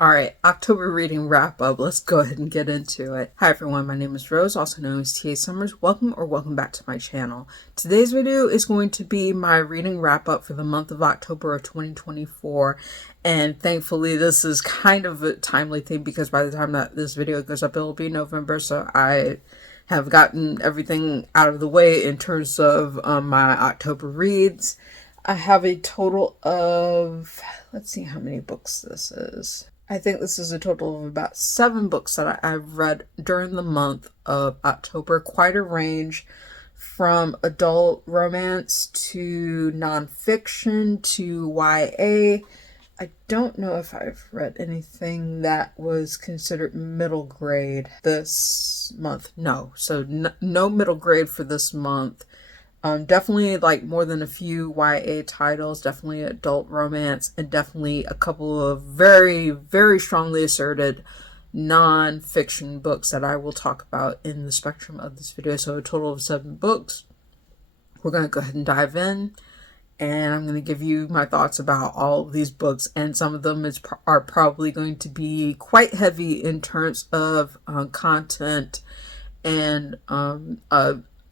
Alright, October reading wrap up. Let's go ahead and get into it. Hi everyone, my name is Rose, also known as TA Summers. Welcome back to my channel. Today's video is going to be my reading wrap up for the month of October of 2024. And thankfully this is kind of a timely thing because by the time that this video goes up, it'll be November. So I have gotten everything out of the way in terms of my October reads. I have a total of, let's see how many books this is. I think this is a total of about 7 books that I've read during the month of October. Quite a range from adult romance to nonfiction to YA. I don't know if I've read anything that was considered middle grade this month. No, so no middle grade for this month. Definitely like more than a few YA titles, definitely adult romance, and definitely a couple of very, very strongly asserted non-fiction books that I will talk about in the spectrum of this video. So a total of 7 books. We're going to go ahead and dive in, and I'm going to give you my thoughts about all of these books, and some of them are probably going to be quite heavy in terms of content and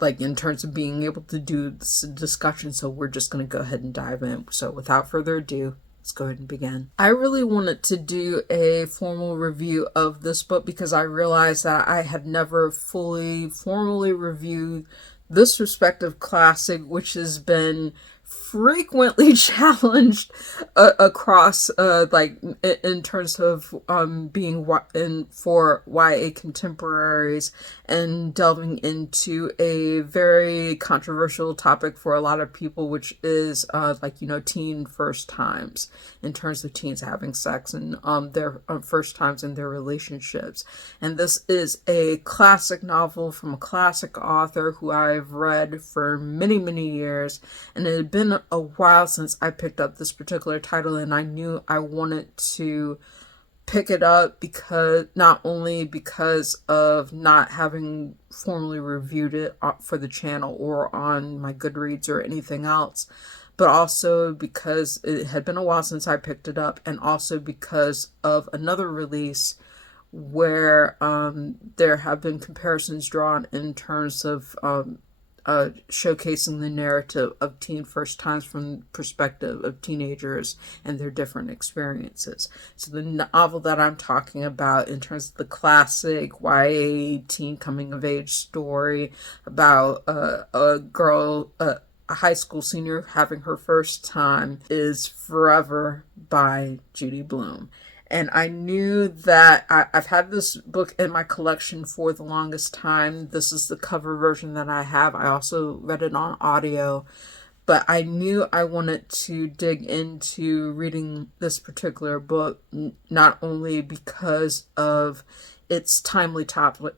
like in terms of being able to do this discussion. So we're just going to go ahead and dive in. So without further ado, let's go ahead and begin. I really wanted to do a formal review of this book because I realized that I had never formally reviewed this respective classic, which has been frequently challenged across like in terms of being for YA contemporaries and delving into a very controversial topic for a lot of people, which is like, you know, teen first times, in terms of teens having sex and their first times in their relationships. And this is a classic novel from a classic author who I've read for many years, and it had been a while since I picked up this particular title, and I knew I wanted to pick it up because not only because of not having formally reviewed it for the channel or on my Goodreads or anything else, but also because it had been a while since I picked it up, and also because of another release where there have been comparisons drawn in terms of showcasing the narrative of teen first times from the perspective of teenagers and their different experiences. So the novel that I'm talking about in terms of the classic YA teen coming of age story about a girl, a high school senior having her first time, is Forever by Judy Blume. And I knew that I've had this book in my collection for the longest time. This is the cover version that I have. I also read it on audio. But I knew I wanted to dig into reading this particular book, not only because of its timely topic,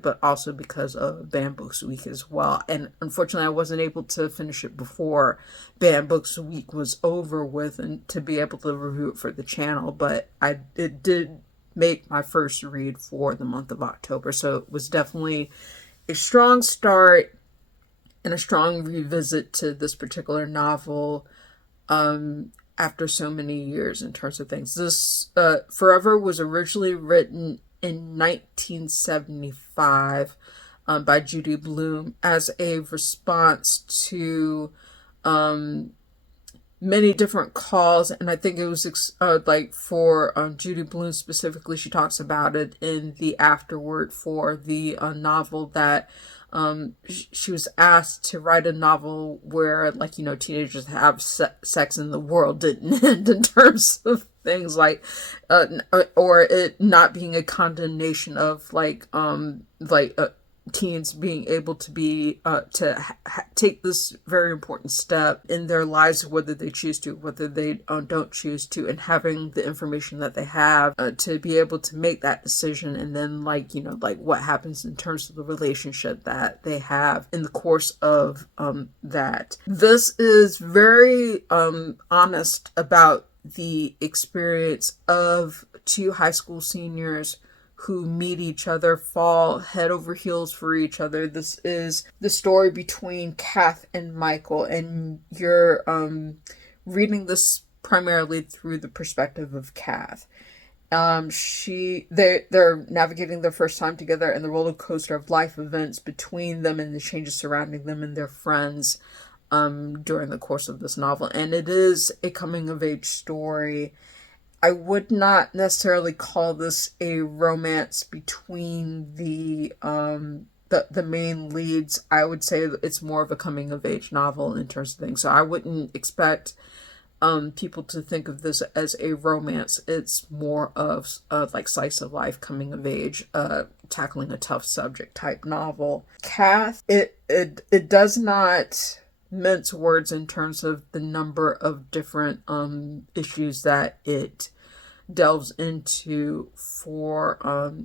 but also because of Banned Books Week as well. And unfortunately, I wasn't able to finish it before Banned Books Week was over with and to be able to review it for the channel. But it did make my first read for the month of October. So it was definitely a strong start and a strong revisit to this particular novel after so many years in terms of things. This Forever was originally written in 1975 by Judy Blume as a response to many different calls, and I think it was like for Judy Blume specifically, she talks about it in the afterword for the novel that she was asked to write a novel where, like, you know, teenagers have sex and the world didn't end, in terms of things like or it not being a condemnation of teens being able to be take this very important step in their lives, whether they choose to, whether they don't choose to, and having the information that they have to be able to make that decision, and then, like, you know, like what happens in terms of the relationship that they have in the course of that. This is very honest about the experience of 2 high school seniors who meet each other, fall head over heels for each other. This is the story between Kath and Michael, and you're reading this primarily through the perspective of Kath. They're navigating their first time together and the roller coaster of life events between them and the changes surrounding them and their friends during the course of this novel. And it is a coming of age story. I would not necessarily call this a romance between the main leads. I would say it's more of a coming of age novel in terms of things. So I wouldn't expect people to think of this as a romance. It's more of like slice of life, coming of age, tackling a tough subject type novel. Kath, it does not mince words in terms of the number of different issues that it delves into for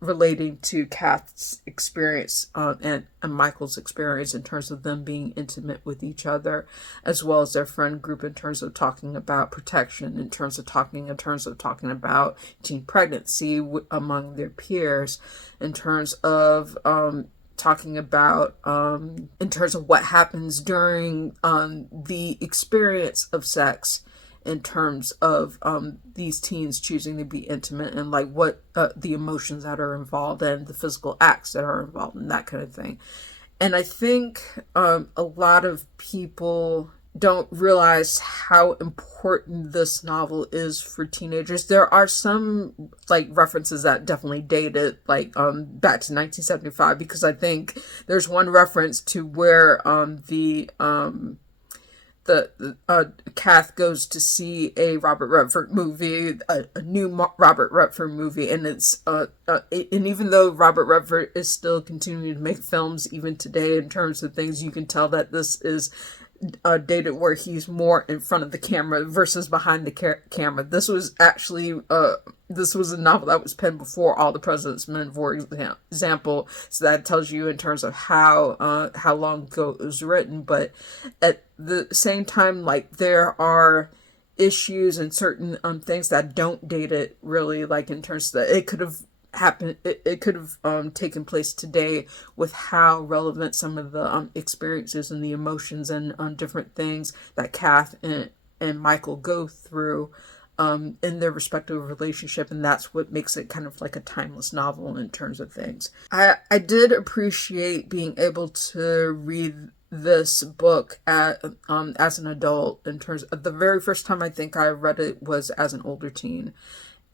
relating to Kath's experience and Michael's experience in terms of them being intimate with each other, as well as their friend group in terms of talking about protection, in terms of talking about teen pregnancy among their peers, in terms of talking about in terms of what happens during the experience of sex, in terms of these teens choosing to be intimate and like what the emotions that are involved and the physical acts that are involved and that kind of thing. And I think a lot of people don't realize how important this novel is for teenagers. There are some like references that definitely date it, like back to 1975, because I think there's one reference to where Kath goes to see a Robert Redford movie, a new Robert Redford movie, and it's and even though Robert Redford is still continuing to make films even today in terms of things, you can tell that this is dated where he's more in front of the camera versus behind the camera. This was actually this was a novel that was penned before All the President's Men, for example. So that tells you in terms of how long ago it was written. But at the same time, like there are issues and certain things that don't date it really, like in terms of that it could have happened, it could have taken place today, with how relevant some of the experiences and the emotions and different things that Kath and Michael go through in their respective relationship, and that's what makes it kind of like a timeless novel in terms of things. I did appreciate being able to read this book as an adult. In terms of the very first time I think I read it was as an older teen.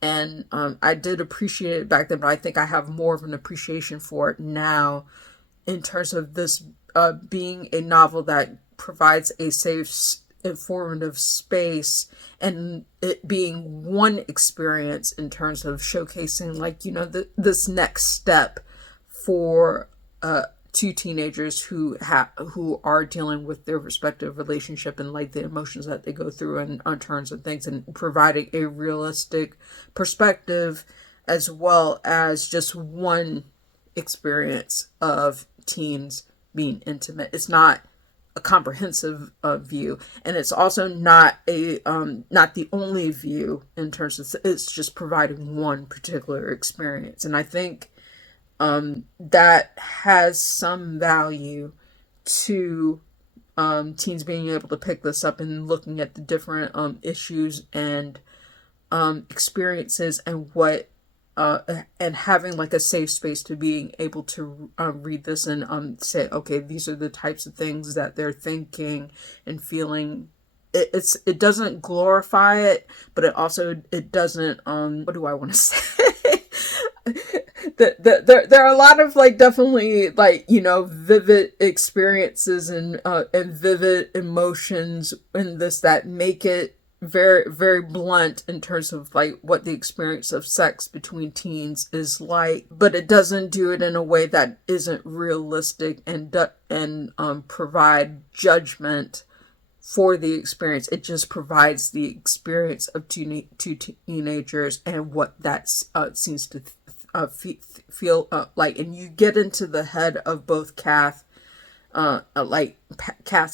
And I did appreciate it back then, but I think I have more of an appreciation for it now in terms of this being a novel that provides a safe, informative space, and it being one experience in terms of showcasing, like, you know, this next step for two teenagers who are dealing with their respective relationship and like the emotions that they go through and on terms of things, and providing a realistic perspective as well as just one experience of teens being intimate. It's not a comprehensive view, and it's also not the only view in terms of, it's just providing one particular experience. And I think that has some value to teens being able to pick this up and looking at the different issues and experiences, and what and having like a safe space to being able to read this and say, okay, these are the types of things that they're thinking and feeling. It doesn't glorify it, but it doesn't what do I want to say? There are a lot of like definitely like, you know, vivid experiences and vivid emotions in this that make it very, very blunt in terms of like what the experience of sex between teens is like, but it doesn't do it in a way that isn't realistic and provide judgment for the experience. It just provides the experience of two teenagers and what that seems to feel like. And you get into the head of both Kath's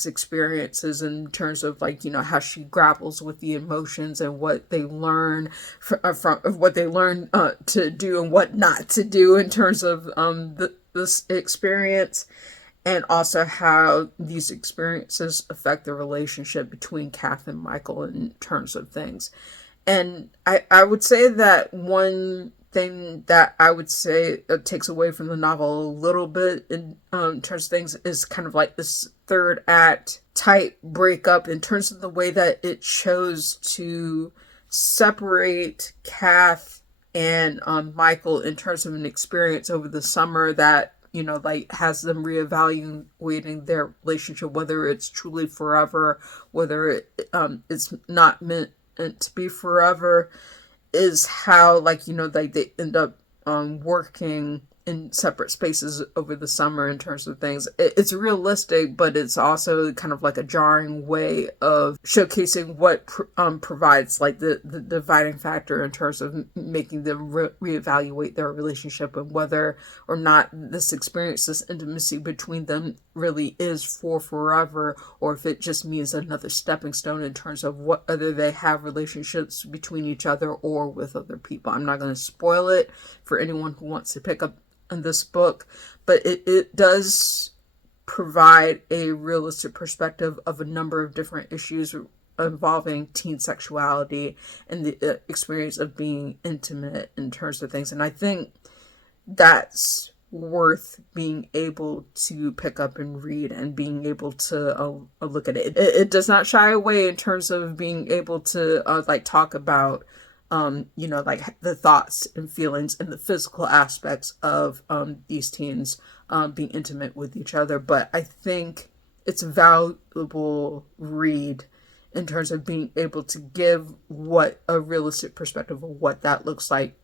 experiences in terms of like, you know, how she grapples with the emotions and what they learn from what they learn to do and what not to do in terms of this experience, and also how these experiences affect the relationship between Kath and Michael in terms of things. And I would say that one thing that I would say takes away from the novel a little bit in terms of things is kind of like this third act type breakup in terms of the way that it chose to separate Kath and Michael in terms of an experience over the summer that, you know, like has them reevaluating their relationship, whether it's truly forever, whether it's not meant to be forever, is how, like, you know, like they end up working in separate spaces over the summer in terms of things. It's realistic, but it's also kind of like a jarring way of showcasing what provides like the dividing factor in terms of making them reevaluate their relationship and whether or not this experience, this intimacy between them really is for forever, or if it just means another stepping stone in terms of whether they have relationships between each other or with other people. I'm not going to spoil it for anyone who wants to pick up in this book, but it does provide a realistic perspective of a number of different issues involving teen sexuality and the experience of being intimate in terms of things. And I think that's worth being able to pick up and read and being able to look at it. It does not shy away in terms of being able to like talk about you know, like the thoughts and feelings and the physical aspects of these teens being intimate with each other. But I think it's a valuable read in terms of being able to give what a realistic perspective of what that looks like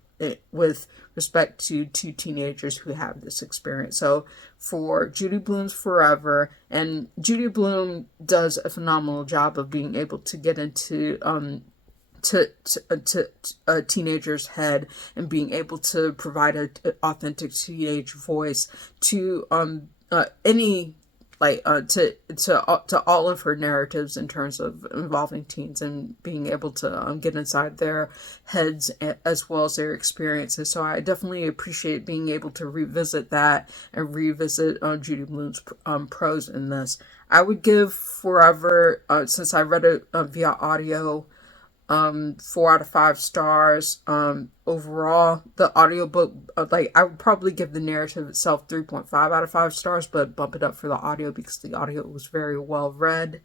with respect to two teenagers who have this experience. So for Judy Blume's Forever, and Judy Blume does a phenomenal job of being able to get into to a teenager's head and being able to provide an authentic teenage voice to any like to all of her narratives in terms of involving teens and being able to get inside their heads as well as their experiences. So I definitely appreciate being able to revisit that and revisit Judy Blume's prose in this. I would give Forever, since I read it via audio, 4 out of 5 stars. Overall, the audiobook, like I would probably give the narrative itself 3.5 out of 5 stars, but bump it up for the audio because the audio was very well read.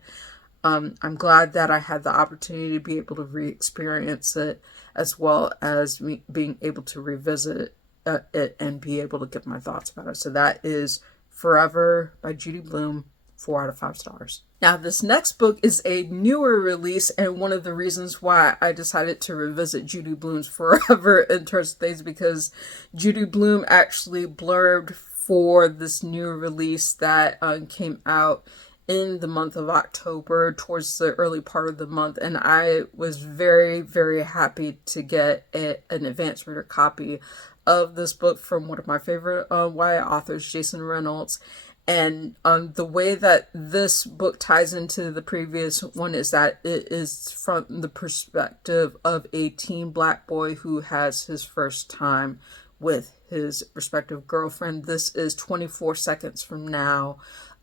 I'm glad that I had the opportunity to be able to re-experience it as well as me being able to revisit it and be able to give my thoughts about it. So that is Forever by Judy Blume, 4 out of 5 stars. Now, this next book is a newer release, and one of the reasons why I decided to revisit Judy Blume's Forever in terms of things, because Judy Blume actually blurbed for this new release that came out in the month of October, towards the early part of the month, and I was very, very happy to get an advance reader copy of this book from one of my favorite YA authors, Jason Reynolds. And the way that this book ties into the previous one is that it is from the perspective of a teen black boy who has his first time with his respective girlfriend. This is 24 Seconds From Now,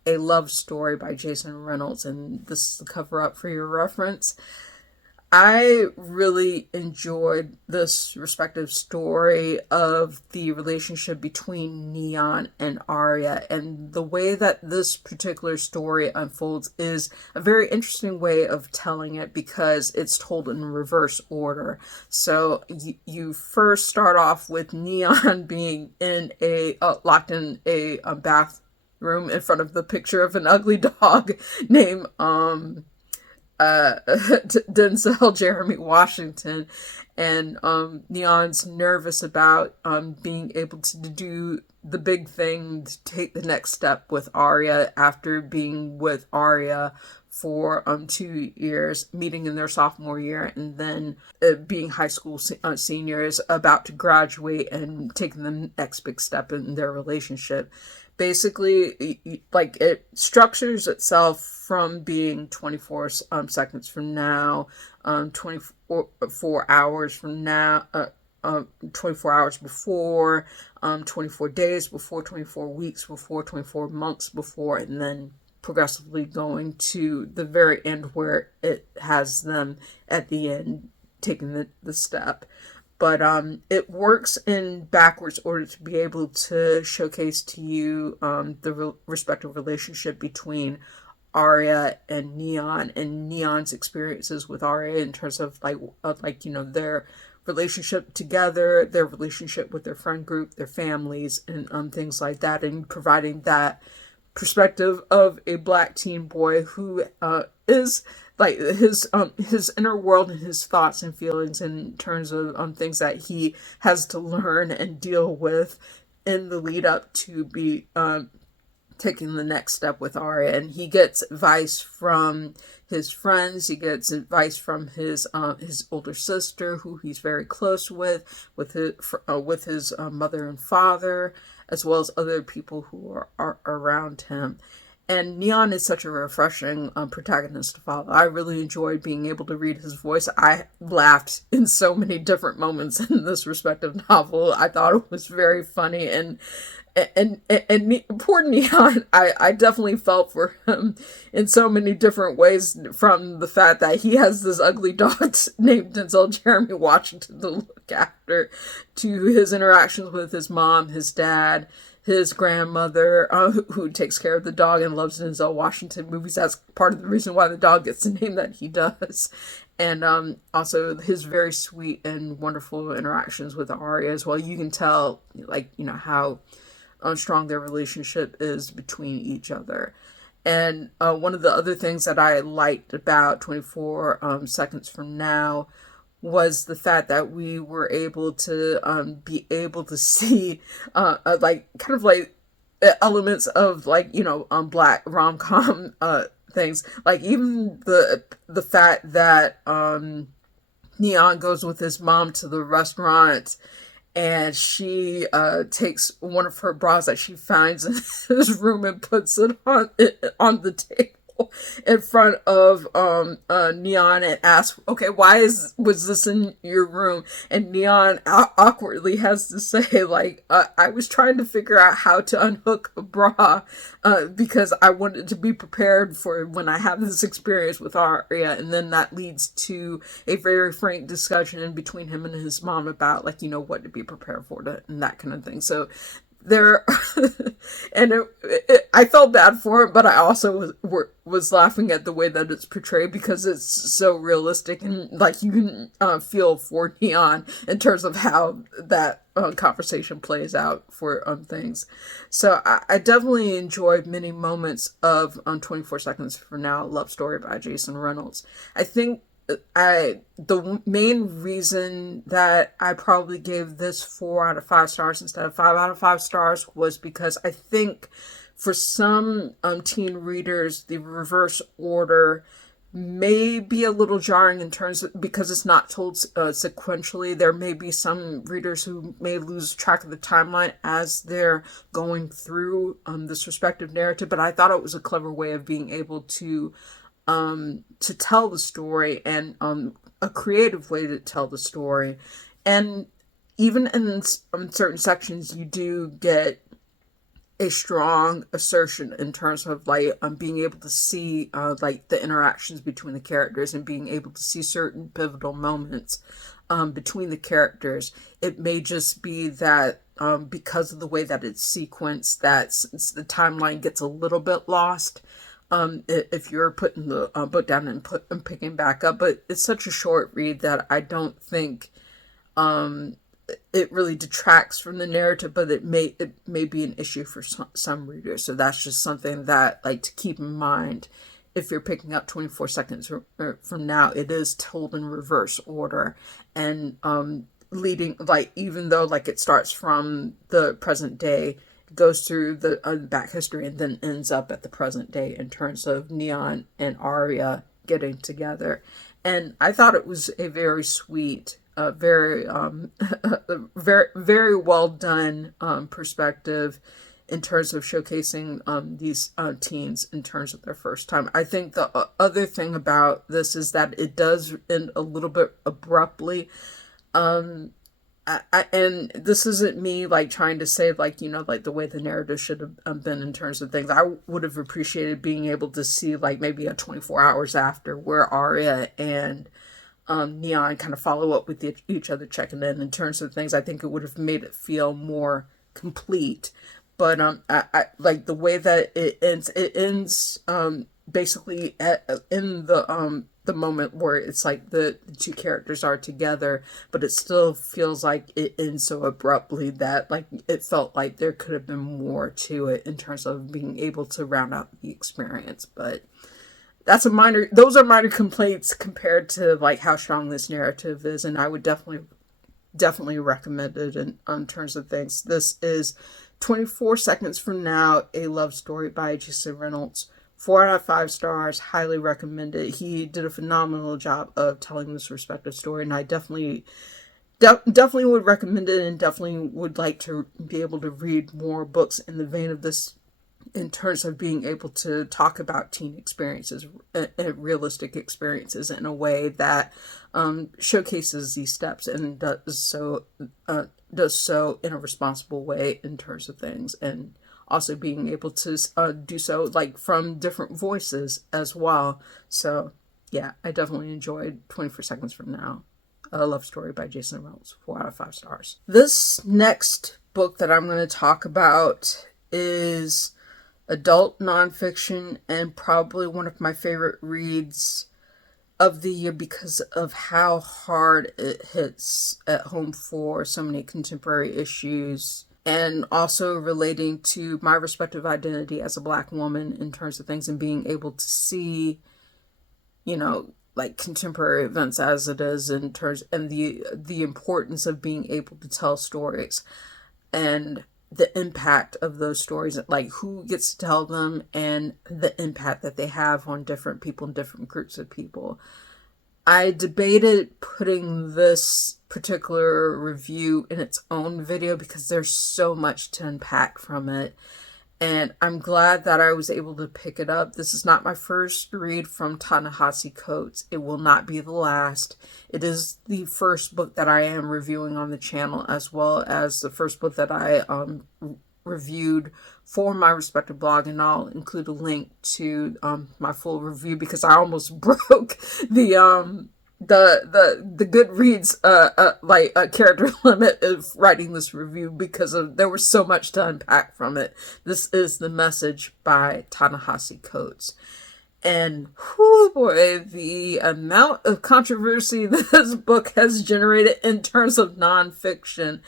a love story by Jason Reynolds, and this is the cover up for your reference. I really enjoyed this respective story of the relationship between Neon and Arya, and the way that this particular story unfolds is a very interesting way of telling it because it's told in reverse order. So you first start off with Neon being in locked in a bathroom in front of the picture of an ugly dog named Denzel Jeremy Washington, and Neon's nervous about being able to do the big thing, to take the next step with Arya after being with Arya for 2 years, meeting in their sophomore year, and then being high school seniors about to graduate and taking the next big step in their relationship. Basically, like, it structures itself from being 24 seconds from now, 24 hours from now, 24 hours before, 24 days before, 24 weeks before, 24 months before, and then progressively going to the very end where it has them at the end taking the step. But it works in backwards order to be able to showcase to you the respective relationship between Arya and Neon, and Neon's experiences with Arya in terms of their relationship together, their relationship with their friend group, their families, and things like that, and providing that perspective of a black teen boy who is like his inner world and his thoughts and feelings in terms of things that he has to learn and deal with in the lead up to be taking the next step with Arya. And he gets advice from his friends. He gets advice from his older sister, who he's very close with his mother and father, as well as other people who are around him. And Neon is such a refreshing protagonist to follow. I really enjoyed being able to read his voice. I laughed in so many different moments in this respective novel. I thought it was very funny, and poor Neon, I definitely felt for him in so many different ways, from the fact that he has this ugly dog named Denzel Jeremy Washington to look after, to his interactions with his mom, his dad, his grandmother, who takes care of the dog and loves Denzel Washington movies. That's part of the reason why the dog gets the name that he does. And also his very sweet and wonderful interactions with Arya as well. You can tell, how strong their relationship is between each other. And one of the other things that I liked about 24 Seconds From Now was the fact that we were able to be able to see elements of black rom-com things, like even the fact that Neon goes with his mom to the restaurant, and she takes one of her bras that she finds in his room and puts it on the table in front of Neon, and asks, okay, why was this in your room? And Neon awkwardly has to say, I was trying to figure out how to unhook a bra because I wanted to be prepared for when I have this experience with Arya. And then that leads to a very frank discussion between him and his mom about what to be prepared for, and that kind of thing. So there, and I felt bad for it, but I also was laughing at the way that it's portrayed, because it's so realistic, and you can feel for Neon in terms of how that conversation plays out for things. So I definitely enjoyed many moments of 24 Seconds From Now, Love Story by Jason Reynolds. I think the main reason that I probably gave this 4 out of 5 stars instead of 5 out of 5 stars was because I think for some teen readers, the reverse order may be a little jarring in terms of, because it's not told sequentially. There may be some readers who may lose track of the timeline as they're going through this respective narrative, but I thought it was a clever way of being able to tell the story, and a creative way to tell the story. And even in certain sections, you do get a strong assertion in terms of being able to see the interactions between the characters, and being able to see certain pivotal moments between the characters. It may just be that because of the way that it's sequenced, that since the timeline gets a little bit lost, if you're putting the book down and picking back up. But it's such a short read that I don't think it really detracts from the narrative, but it may be an issue for some readers. So that's just something that to keep in mind if you're picking up 24 Seconds From Now. It is told in reverse order, and leading, even though it starts from the present day, goes through the back history, and then ends up at the present day in terms of Neon and Arya getting together. And I thought it was a very sweet, very very well done perspective in terms of showcasing these teens in terms of their first time. I think the other thing about this is that it does end a little bit abruptly. And this isn't me trying to say the way the narrative should have been in terms of things. I would have appreciated being able to see maybe a 24 hours after, where Arya and Neon kind of follow up with each other, checking in terms of things. I think it would have made it feel more complete. But I like the way that it ends. It ends basically in the moment where it's like the two characters are together, but it still feels like it ends so abruptly that like it felt like there could have been more to it in terms of being able to round out the experience. But those are minor complaints compared to like how strong this narrative is, and I would definitely recommend it in terms of things. This is 24 Seconds From Now, a love story by Jason Reynolds. 4 out of 5 stars, highly recommended. He did a phenomenal job of telling this respective story, and I definitely would recommend it, and definitely would like to be able to read more books in the vein of this in terms of being able to talk about teen experiences and realistic experiences in a way that showcases these steps and does so in a responsible way in terms of things, and also being able to do so like from different voices as well. So yeah, I definitely enjoyed 24 Seconds From Now, a love story by Jason Reynolds. 4 out of 5 stars. This next book that I'm going to talk about is adult nonfiction and probably one of my favorite reads of the year because of how hard it hits at home for so many contemporary issues, and also relating to my respective identity as a Black woman in terms of things, and being able to see, you know, like contemporary events as it is in terms, and the importance of being able to tell stories and the impact of those stories, like who gets to tell them and the impact that they have on different people and different groups of people. I debated putting this particular review in its own video because there's so much to unpack from it. And I'm glad that I was able to pick it up. This is not my first read from Ta-Nehisi Coates. It will not be the last. It is the first book that I am reviewing on the channel, as well as the first book that I reviewed for my respective blog, and I'll include a link to my full review because I almost broke the Goodreads character limit of writing this review because there was so much to unpack from it. This is The Message by Ta-Nehisi Coates. And whoo boy, the amount of controversy this book has generated in terms of nonfiction.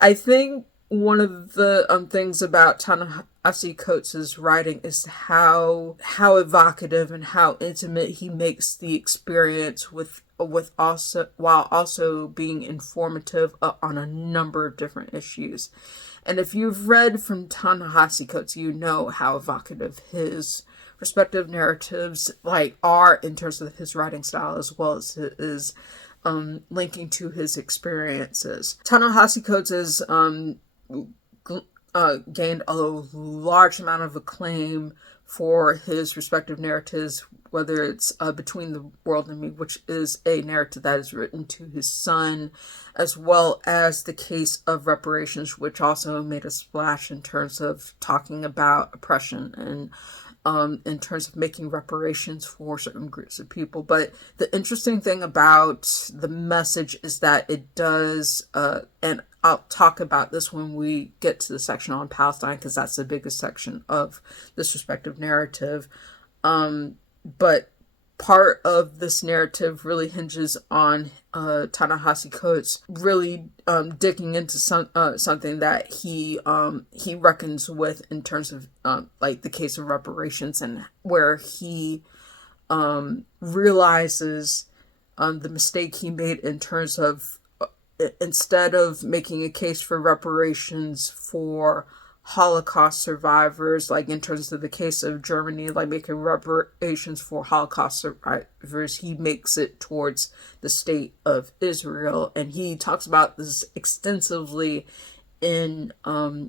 I think one of the things about Ta-Nehisi Coates' writing is how evocative and how intimate he makes the experience with also while also being informative on a number of different issues. And if you've read from Ta-Nehisi Coates, you know how evocative his respective narratives are in terms of his writing style, as well as his linking to his experiences. Ta-Nehisi Coates is gained a large amount of acclaim for his respective narratives, whether it's Between the World and Me, which is a narrative that is written to his son, as well as The Case of Reparations, which also made a splash in terms of talking about oppression and in terms of making reparations for certain groups of people. But the interesting thing about The Message is that it does, and I'll talk about this when we get to the section on Palestine, because that's the biggest section of this respective narrative. But part of this narrative really hinges on Ta-Nehisi Coates really digging into something that he reckons with in terms of the case of reparations, and where he realizes the mistake he made in terms of instead of making a case for reparations for Holocaust survivors, like in terms of the case of Germany, like making reparations for Holocaust survivors, he makes it towards the state of Israel. And he talks about this extensively in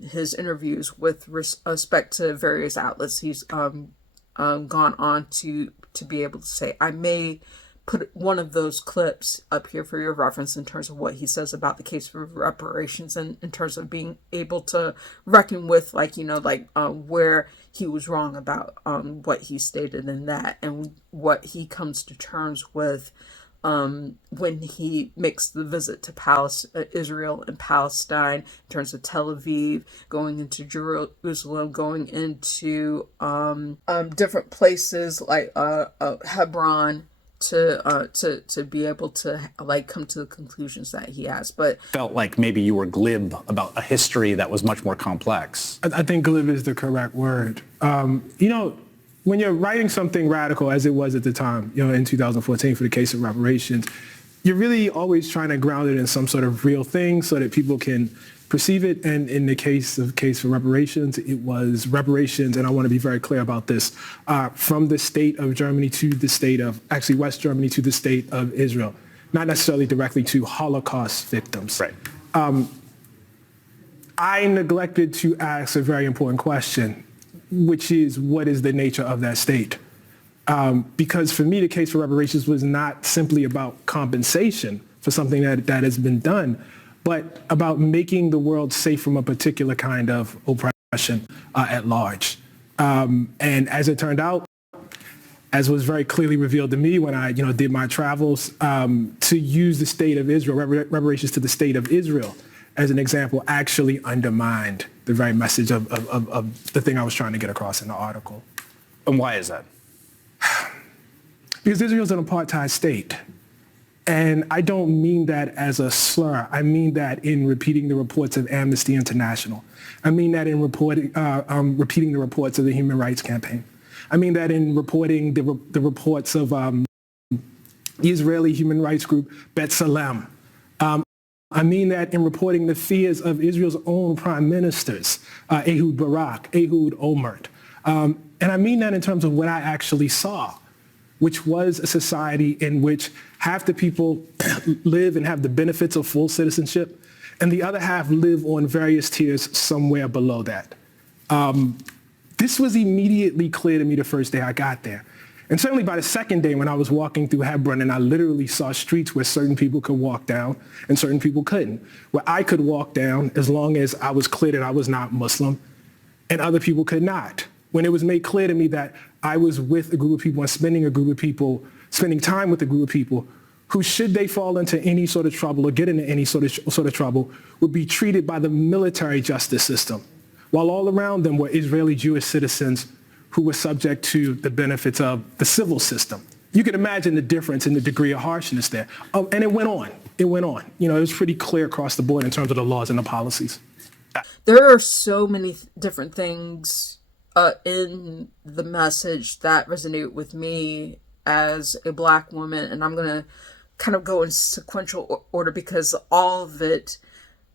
his interviews with respect to various outlets. He's gone on to be able to say, I may put one of those clips up here for your reference in terms of what he says about the case for reparations, and in terms of being able to reckon with where he was wrong about what he stated in that, and what he comes to terms with when he makes the visit to Israel and Palestine, in terms of Tel Aviv, going into Jerusalem, going into different places like Hebron, to be able to like come to the conclusions that he has. But felt like maybe you were glib about a history that was much more complex. I think glib is the correct word. When you're writing something radical, as it was at the time, in 2014 for the case of reparations, you're really always trying to ground it in some sort of real thing so that people can perceive it. And in the case for reparations, it was reparations, and I want to be very clear about this, from the state of Germany to the state of, actually West Germany to the state of Israel, not necessarily directly to Holocaust victims. Right. I neglected to ask a very important question, which is, what is the nature of that state? Because for me, the case for reparations was not simply about compensation for something that has been done, but about making the world safe from a particular kind of oppression at large. And as it turned out, as was very clearly revealed to me when I did my travels, to use the state of Israel, reparations to the state of Israel, as an example, actually undermined the very message of the thing I was trying to get across in the article. And why is that? Because Israel's an apartheid state. And I don't mean that as a slur. I mean that in repeating the reports of Amnesty International. I mean that in repeating the reports of the Human Rights Campaign. I mean that in reporting the reports of the Israeli human rights group B'Tselem. I mean that in reporting the fears of Israel's own prime ministers, Ehud Barak, Ehud Olmert. And I mean that in terms of what I actually saw, which was a society in which half the people live and have the benefits of full citizenship, and the other half live on various tiers somewhere below that. This was immediately clear to me the first day I got there. And certainly by the second day when I was walking through Hebron and I literally saw streets where certain people could walk down and certain people couldn't, where I could walk down as long as I was clear that I was not Muslim and other people could not. When it was made clear to me that I was with a group of people and spending time with a group of people who, should they fall into any sort of trouble or get into any sort of trouble, would be treated by the military justice system, while all around them were Israeli Jewish citizens who were subject to the benefits of the civil system. You can imagine the difference in the degree of harshness there. And it went on. It was pretty clear across the board in terms of the laws and the policies. There are so many different things in the message that resonate with me as a Black woman, and I'm going to kind of go in sequential order because all of it,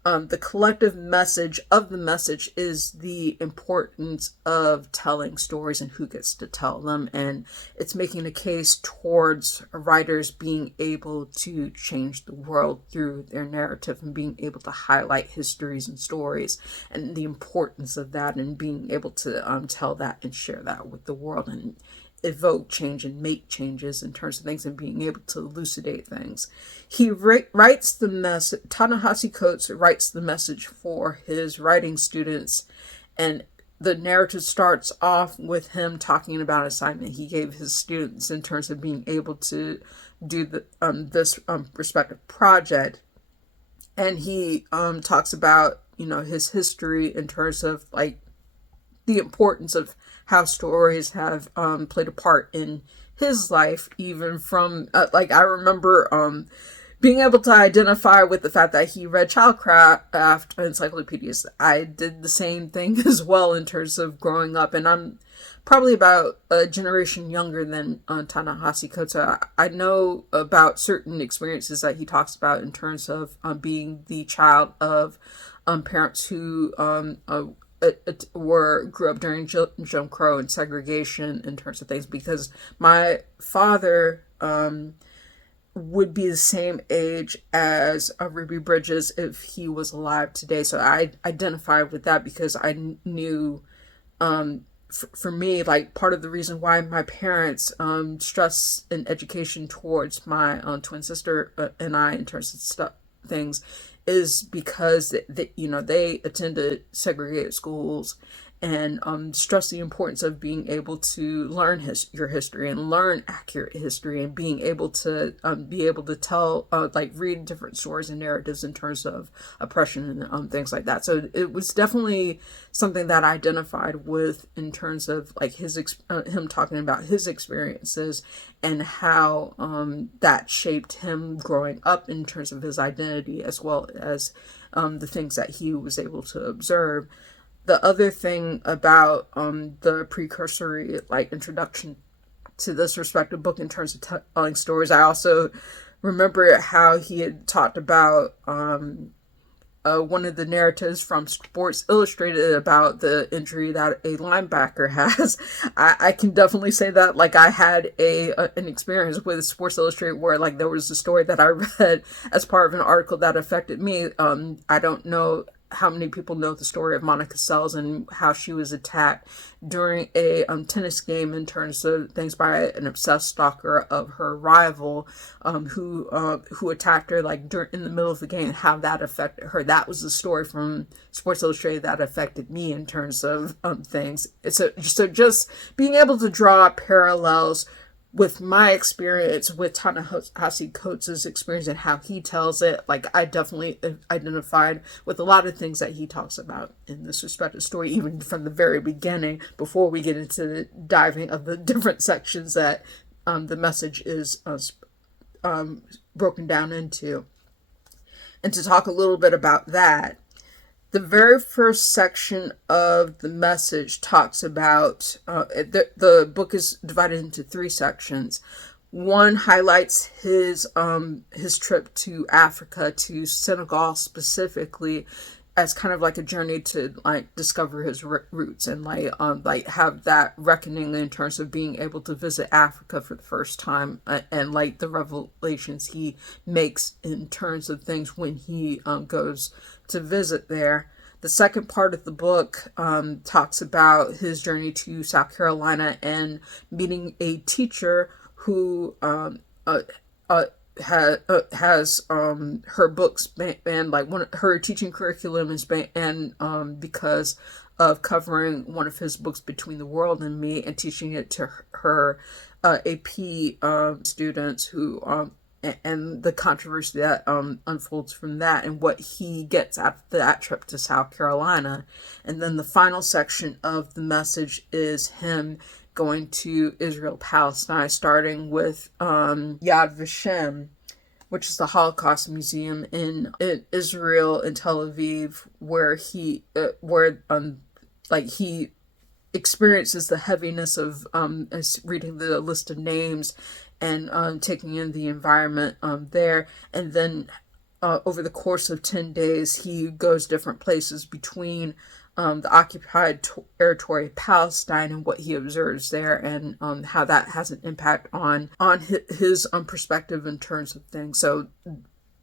the collective message of the message is the importance of telling stories and who gets to tell them. And it's making a case towards writers being able to change the world through their narrative and being able to highlight histories and stories and the importance of that and being able to tell that and share that with the world and evoke change and make changes in terms of things and being able to elucidate things. He writes the message, Ta-Nehisi Coates writes the message for his writing students, and the narrative starts off with him talking about an assignment he gave his students in terms of being able to do this respective project. And he talks about, his history in terms of like the importance of how stories have played a part in his life, even from I remember being able to identify with the fact that he read childcraft encyclopedias. I did the same thing as well in terms of growing up, and I'm probably about a generation younger than Ta-Nehisi Coates. So I know about certain experiences that he talks about in terms of being the child of parents who grew up during Jim Crow and segregation in terms of things, because my father would be the same age as Ruby Bridges if he was alive today. So I identified with that because I knew, for me, like part of the reason why my parents stress in education towards my twin sister and I in terms of things is because they attended segregated schools and stress the importance of being able to learn your history and learn accurate history, and being able to tell read different stories and narratives in terms of oppression and things like that. So it was definitely something that I identified with in terms of like him talking about his experiences and how that shaped him growing up in terms of his identity, as well as the things that he was able to observe. The other thing about the precursory introduction to this respective book in terms of telling stories, I also remember how he had talked about one of the narratives from Sports Illustrated about the injury that a linebacker has. I can definitely say that I had an experience with Sports Illustrated where there was a story that I read as part of an article that affected me. I don't know how many people know the story of Monica Sells and how she was attacked during a tennis game in terms of things by an obsessed stalker of her rival, who attacked her in the middle of the game, and how that affected her. That was the story from Sports Illustrated that affected me in terms of things. So just being able to draw parallels with my experience with Ta-Nehisi Coates' experience and how he tells it, I definitely identified with a lot of things that he talks about in this respective story, even from the very beginning, before we get into the diving of the different sections that the message is broken down into. And to talk a little bit about that, the very first section of the message talks about, the book is divided into 3 sections. One highlights his trip to Africa, to Senegal specifically, as kind of a journey to discover his roots and have that reckoning in terms of being able to visit Africa for the first time, and the revelations he makes in terms of things when he goes to visit there. The second part of the book talks about his journey to South Carolina and meeting a teacher who has her books banned, her teaching curriculum is banned because of covering one of his books, Between the World and Me, and teaching it to her AP students who and the controversy that unfolds from that, and what he gets out of that trip to South Carolina. And then the final section of the message is him going to Israel, Palestine, starting with Yad Vashem, which is the Holocaust Museum in Israel, in Tel Aviv, where he experiences the heaviness of reading the list of names and taking in the environment there. And then over the course of 10 days, he goes different places between the occupied territory of Palestine and what he observes there, and how that has an impact on his perspective in terms of things. So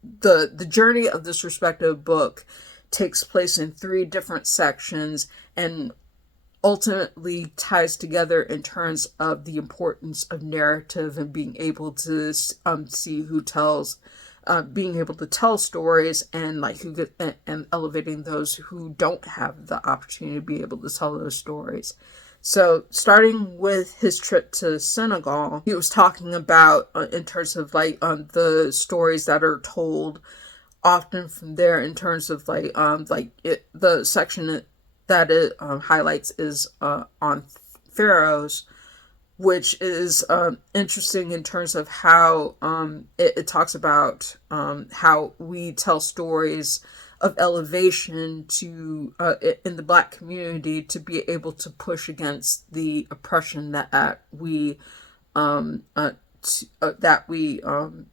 the journey of this respective book takes place in 3 different sections, and ultimately ties together in terms of the importance of narrative and being able to see who tells, being able to tell stories, and and elevating those who don't have the opportunity to be able to tell those stories. So starting with his trip to Senegal, he was talking about in terms of the stories that are told often from there, in terms of the section that it highlights is on pharaohs, which is interesting in terms of how it talks about how we tell stories of elevation to in the Black community, to be able to push against the oppression that we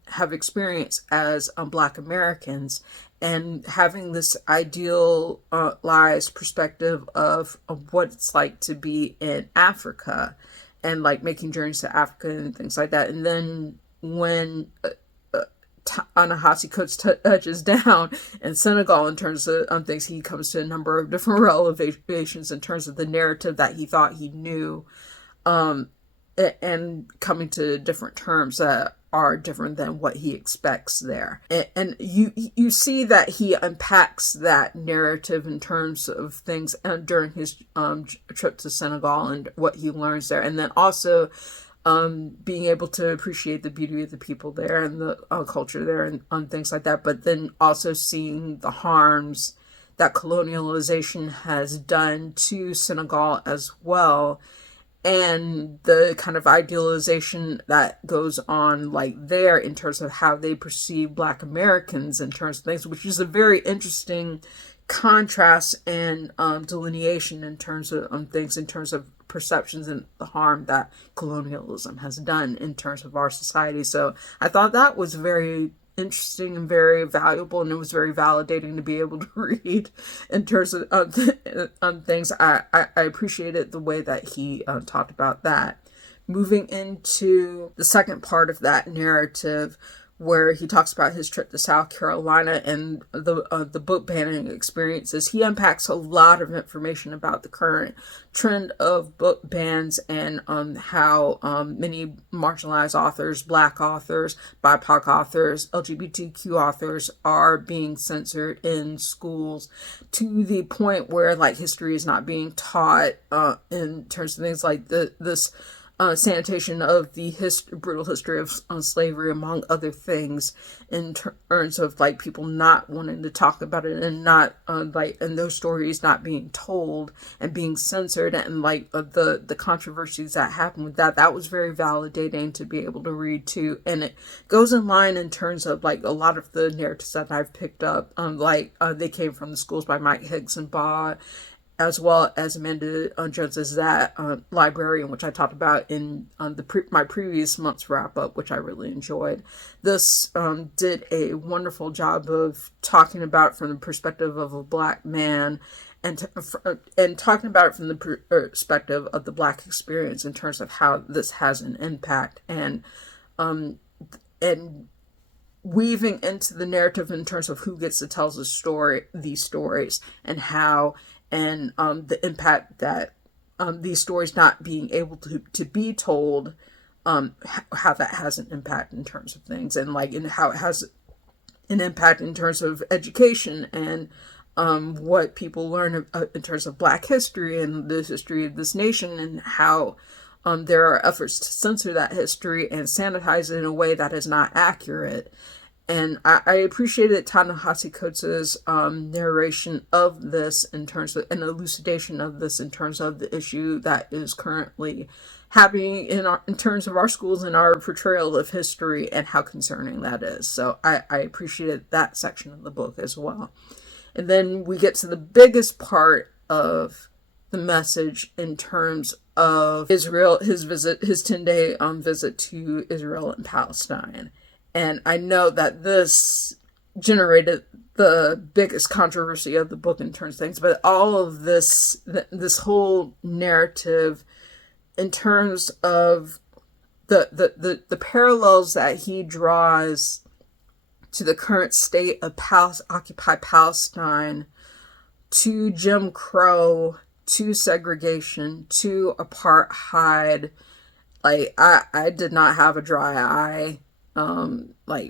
have experienced as Black Americans. And having this idealized perspective of what it's like to be in Africa, and making journeys to Africa and things like that. And then when Ta-Nehisi Coates touches down in Senegal in terms of things, he comes to a number of different revelations in terms of the narrative that he thought he knew, and coming to different terms that are different than what he expects there. And you see that he unpacks that narrative in terms of things during his trip to Senegal and what he learns there. And then also being able to appreciate the beauty of the people there and the culture there and things like that. But then also seeing the harms that colonialization has done to Senegal as well, and the kind of idealization that goes on like there in terms of how they perceive Black Americans in terms of things, which is a very interesting contrast and delineation in terms of things, in terms of perceptions and the harm that colonialism has done in terms of our society. So I thought that was very interesting and very valuable, and it was very validating to be able to read in terms of things. I appreciated the way that he talked about that. Moving into the second part of that narrative, where he talks about his trip to South Carolina and the book banning experiences, he unpacks a lot of information about the current trend of book bans and how many marginalized authors, Black authors, BIPOC authors, LGBTQ authors are being censored in schools, to the point where like history is not being taught in terms of things like this sanitation of the brutal history of slavery, among other things, in terms of like people not wanting to talk about it and not and those stories not being told and being censored, and like the controversies that happened with that. That was very validating to be able to read too, and it goes in line in terms of like a lot of the narratives that I've picked up. They came from the schools by Mike Higgs and Baugh, as well as Amanda Jones's That Librarian, which I talked about in my previous month's wrap-up, which I really enjoyed. This did a wonderful job of talking about it from the perspective of a Black man, and talking about it from the perspective of the Black experience in terms of how this has an impact, and weaving into the narrative in terms of who gets to tell these stories, and how, and the impact that these stories not being able to be told, how that has an impact in terms of things, and like in how it has an impact in terms of education and what people learn in terms of Black history and the history of this nation, and how there are efforts to censor that history and sanitize it in a way that is not accurate. And I appreciated Ta-Nehisi Coates' narration of this in terms of an elucidation of this in terms of the issue that is currently happening in terms of our schools and our portrayal of history, and how concerning that is. So I appreciated that section of the book as well. And then we get to the biggest part of the message in terms of Israel, his 10-day visit to Israel and Palestine. And I know that this generated the biggest controversy of the book in terms of things, but all of this whole narrative in terms of the parallels that he draws to the current state of occupied Palestine, to Jim Crow, to segregation, to apartheid. Like, I did not have a dry eye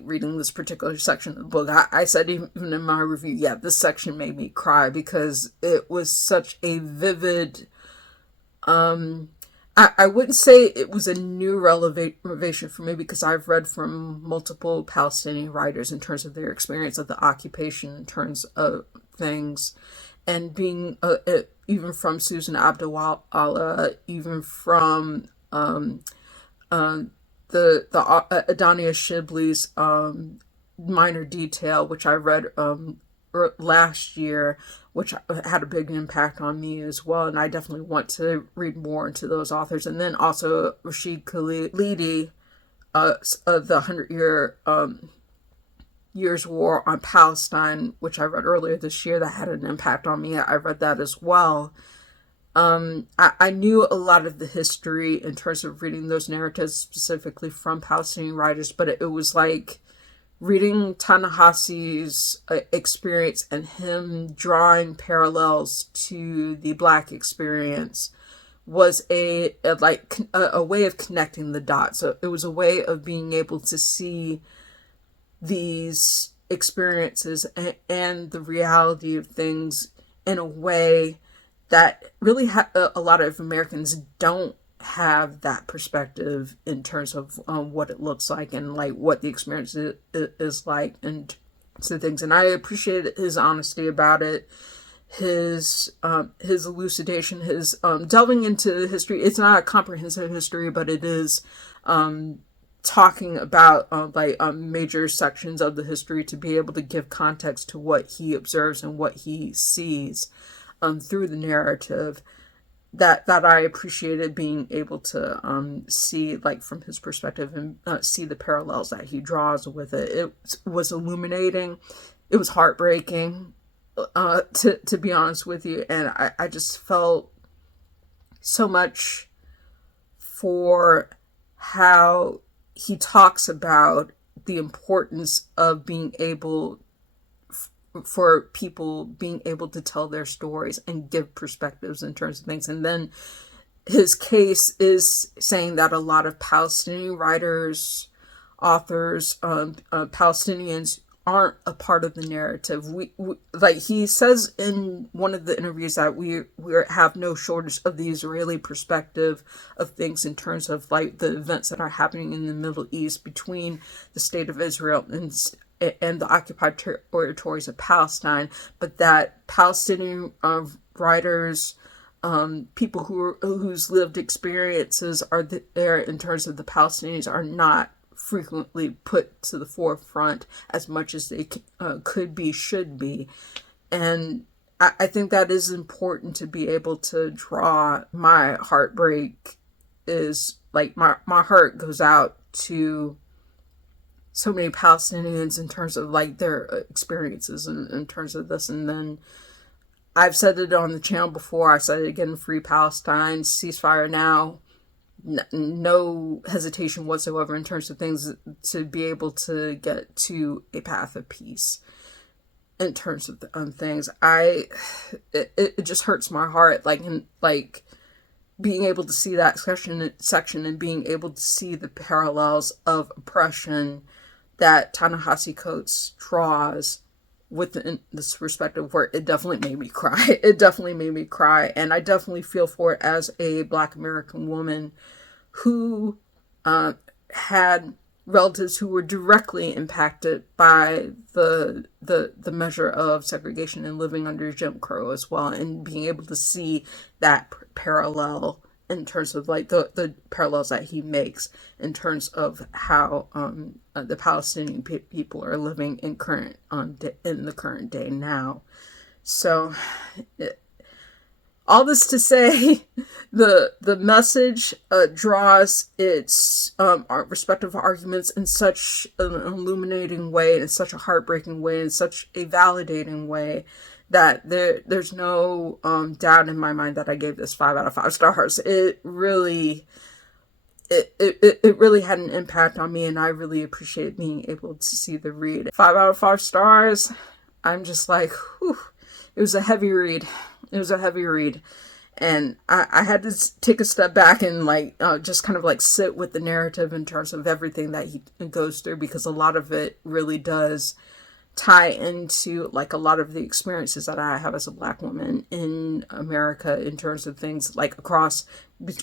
reading this particular section of the book. I said even in my review, yeah, this section made me cry, because it was such a vivid, I wouldn't say it was a new revelation for me, because I've read from multiple Palestinian writers in terms of their experience of the occupation in terms of things, and being even from Susan Abdullah, even from the Adania Shibley's Minor Detail, which I read last year, which had a big impact on me as well, and I definitely want to read more into those authors. And then also Rashid Khalidi, the 100-Years War on Palestine, which I read earlier this year, that had an impact on me. I read that as well. I knew a lot of the history in terms of reading those narratives specifically from Palestinian writers, but it was like reading Ta-Nehisi's experience and him drawing parallels to the Black experience was a way of connecting the dots. So it was a way of being able to see these experiences and the reality of things in a way that really a lot of Americans don't have that perspective in terms of what it looks like and like what the experience is like and so things. And I appreciated his honesty about it, his elucidation, his delving into history. It's not a comprehensive history, but it is talking about major sections of the history to be able to give context to what he observes and what he sees through the narrative. That I appreciated being able to see, like, from his perspective and see the parallels that he draws with it. It was illuminating. It was heartbreaking, to be honest with you. And I just felt so much for how he talks about the importance of being able for people being able to tell their stories and give perspectives in terms of things. And then his case is saying that a lot of Palestinian writers, authors, Palestinians aren't a part of the narrative. We like he says in one of the interviews that we have no shortage of the Israeli perspective of things in terms of like the events that are happening in the Middle East between the state of Israel and the occupied territories of Palestine, but that Palestinian writers, people whose lived experiences are there in terms of the Palestinians are not frequently put to the forefront as much as they should be. And I think that is important to be able to draw. My heartbreak is like my heart goes out to so many Palestinians in terms of like their experiences in terms of this. And then I've said it on the channel before, I said it again, free Palestine, ceasefire now, no hesitation whatsoever in terms of things to be able to get to a path of peace in terms of things. It just hurts my heart, like being able to see that section and being able to see the parallels of oppression that Ta-Nehisi Coates draws within this perspective, where it definitely made me cry. It definitely made me cry. And I definitely feel for it as a Black American woman who had relatives who were directly impacted by the measure of segregation and living under Jim Crow as well, and being able to see that parallel in terms of like the parallels that he makes in terms of how the Palestinian people are living in the current day now. So all this to say, the message draws its respective arguments in such an illuminating way, in such a heartbreaking way, in such a validating way, that there's no doubt in my mind that I gave this 5 out of 5 stars. It really had an impact on me, and I really appreciate being able to see the read. 5 out of 5 stars. I'm just like, whew. It was a heavy read. It was a heavy read. And I had to take a step back and like just kind of like sit with the narrative in terms of everything that he goes through, because a lot of it really does tie into like a lot of the experiences that I have as a Black woman in America in terms of things like across,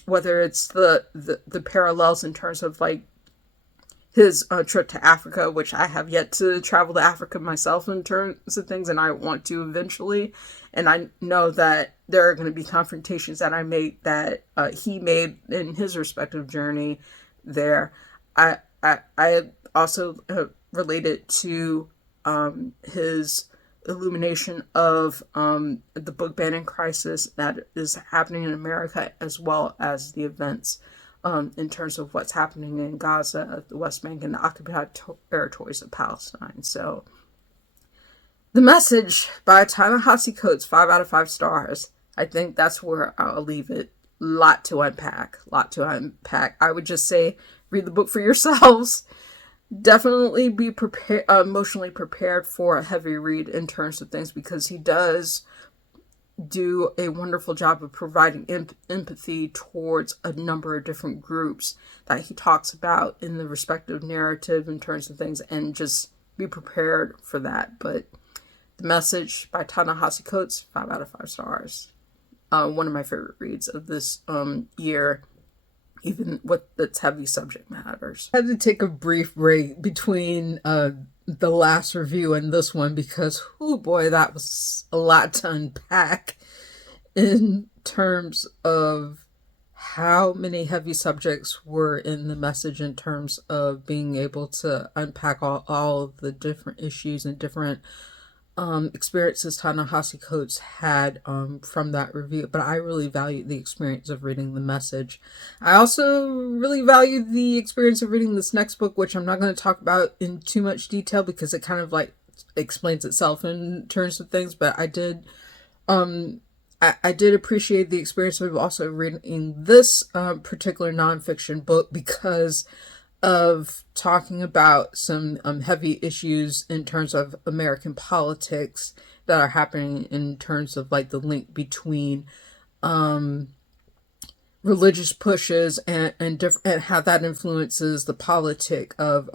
whether it's the parallels in terms of like his trip to Africa, which I have yet to travel to Africa myself in terms of things, and I want to eventually. And I know that there are going to be confrontations that he made in his respective journey there. I also related to his illumination of the book banning crisis that is happening in America, as well as the events in terms of what's happening in Gaza, the West Bank, and the occupied territories of Palestine. So the message by Ta-Nehisi Coates, 5 out of 5 stars. I think that's where I'll leave it. Lot to unpack. I would just say, read the book for yourselves. Definitely be emotionally prepared for a heavy read in terms of things, because he does do a wonderful job of providing empathy towards a number of different groups that he talks about in the respective narrative in terms of things, and just be prepared for that. But The Message by Ta-Nehisi Coates, 5 out of 5 stars. One of my favorite reads of this year, even with its heavy subject matters. I had to take a brief break between the last review and this one because, oh boy, that was a lot to unpack in terms of how many heavy subjects were in The Message, in terms of being able to unpack all of the different issues and different experiences Ta-Nehisi Coates had from that review. But I really valued the experience of reading The Message. I also really valued the experience of reading this next book, which I'm not going to talk about in too much detail because it kind of like explains itself in terms of things. But I did appreciate the experience of also reading this particular nonfiction book because of talking about some heavy issues in terms of American politics that are happening, in terms of like the link between religious pushes and how that influences the politic of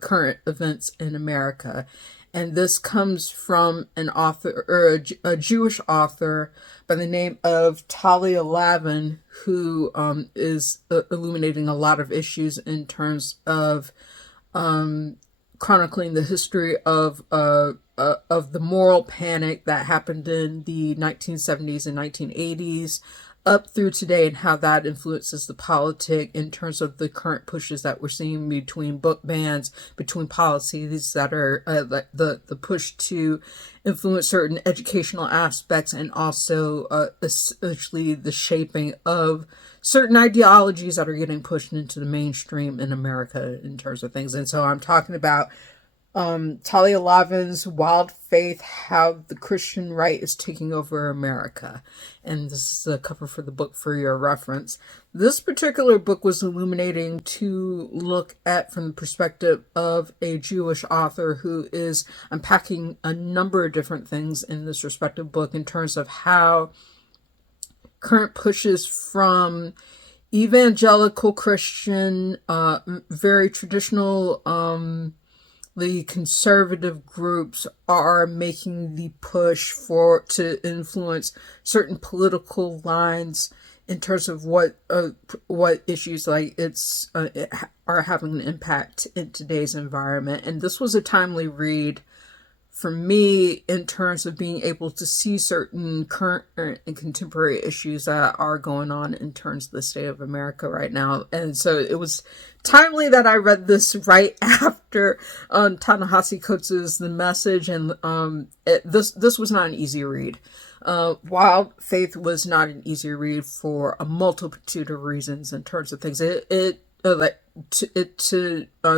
current events in America. And this comes from an author, or a Jewish author by the name of Talia Lavin, who is illuminating a lot of issues in terms of chronicling the history of the moral panic that happened in the 1970s and 1980s up through today, and how that influences the politic in terms of the current pushes that we're seeing between book bans, between policies that are the push to influence certain educational aspects, and also especially the shaping of certain ideologies that are getting pushed into the mainstream in America in terms of things. And so I'm talking about Talia Lavin's Wild Faith, How the Christian Right is Taking Over America. And this is the cover for the book for your reference. This particular book was illuminating to look at from the perspective of a Jewish author who is unpacking a number of different things in this respective book in terms of how current pushes from evangelical Christian, very traditional, the conservative groups are making the push to influence certain political lines in terms of what issues are having an impact in today's environment. And this was a timely read for me in terms of being able to see certain current and contemporary issues that are going on in terms of the state of America right now. And so it was timely that I read this right after Ta-Nehisi Coates' The Message, and this was not an easy read. Wild Faith was not an easy read for a multitude of reasons in terms of things. To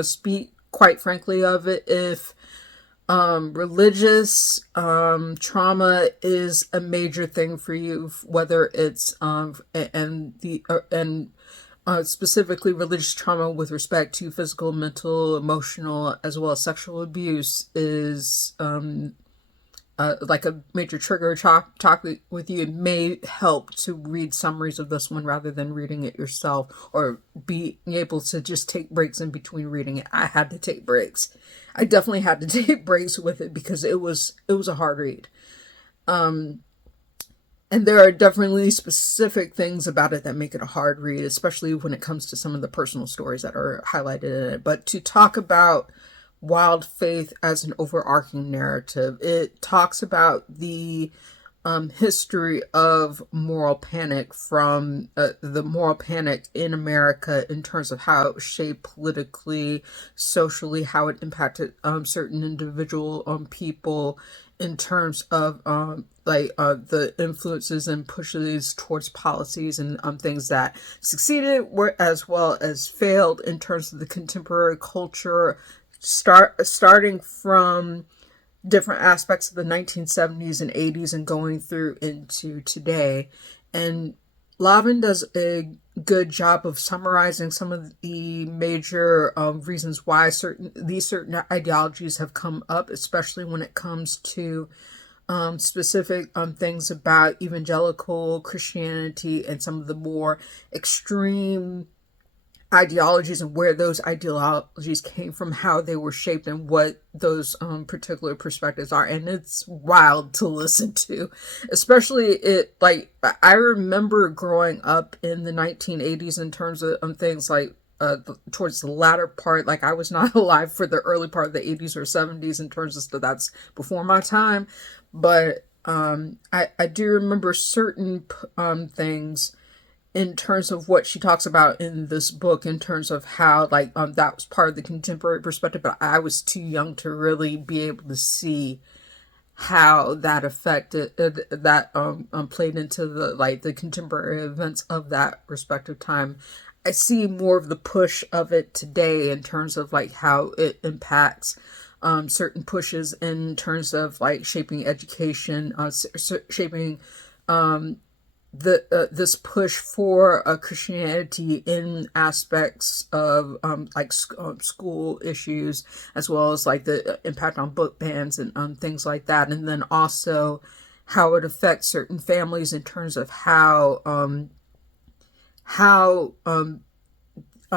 speak quite frankly of it, if religious trauma is a major thing for you, whether it's specifically religious trauma with respect to physical, mental, emotional, as well as sexual abuse, is like a major trigger talk with you. It may help to read summaries of this one rather than reading it yourself, or being able to just take breaks in between reading it. I had to take breaks. I definitely had to take breaks with it because it was a hard read. And there are definitely specific things about it that make it a hard read, especially when it comes to some of the personal stories that are highlighted in it. But to talk about Wild Faith as an overarching narrative, it talks about the history of moral panic, from the moral panic in America in terms of how it was shaped politically, socially, how it impacted certain individual people in terms of the influences and pushes towards policies and things that succeeded as well as failed in terms of the contemporary culture, starting from different aspects of the 1970s and 80s and going through into today. And Lavin does a good job of summarizing some of the major reasons why certain ideologies have come up, especially when it comes to specific things about evangelical Christianity and some of the more extreme ideologies and where those ideologies came from, how they were shaped, and what those particular perspectives are. And it's wild to listen to, especially I remember growing up in the 1980s in terms of things like towards the latter part. Like, I was not alive for the early part of the 80s or 70s in terms of that's before my time, but I do remember certain things in terms of what she talks about in this book, in terms of how that was part of the contemporary perspective, but I was too young to really be able to see how that affected played into the contemporary events of that respective time. I see more of the push of it today in terms of how it impacts certain pushes in terms of shaping education, shaping this push for Christianity in aspects of school issues, as well as the impact on book bans and things like that, and then also how it affects certain families in terms of how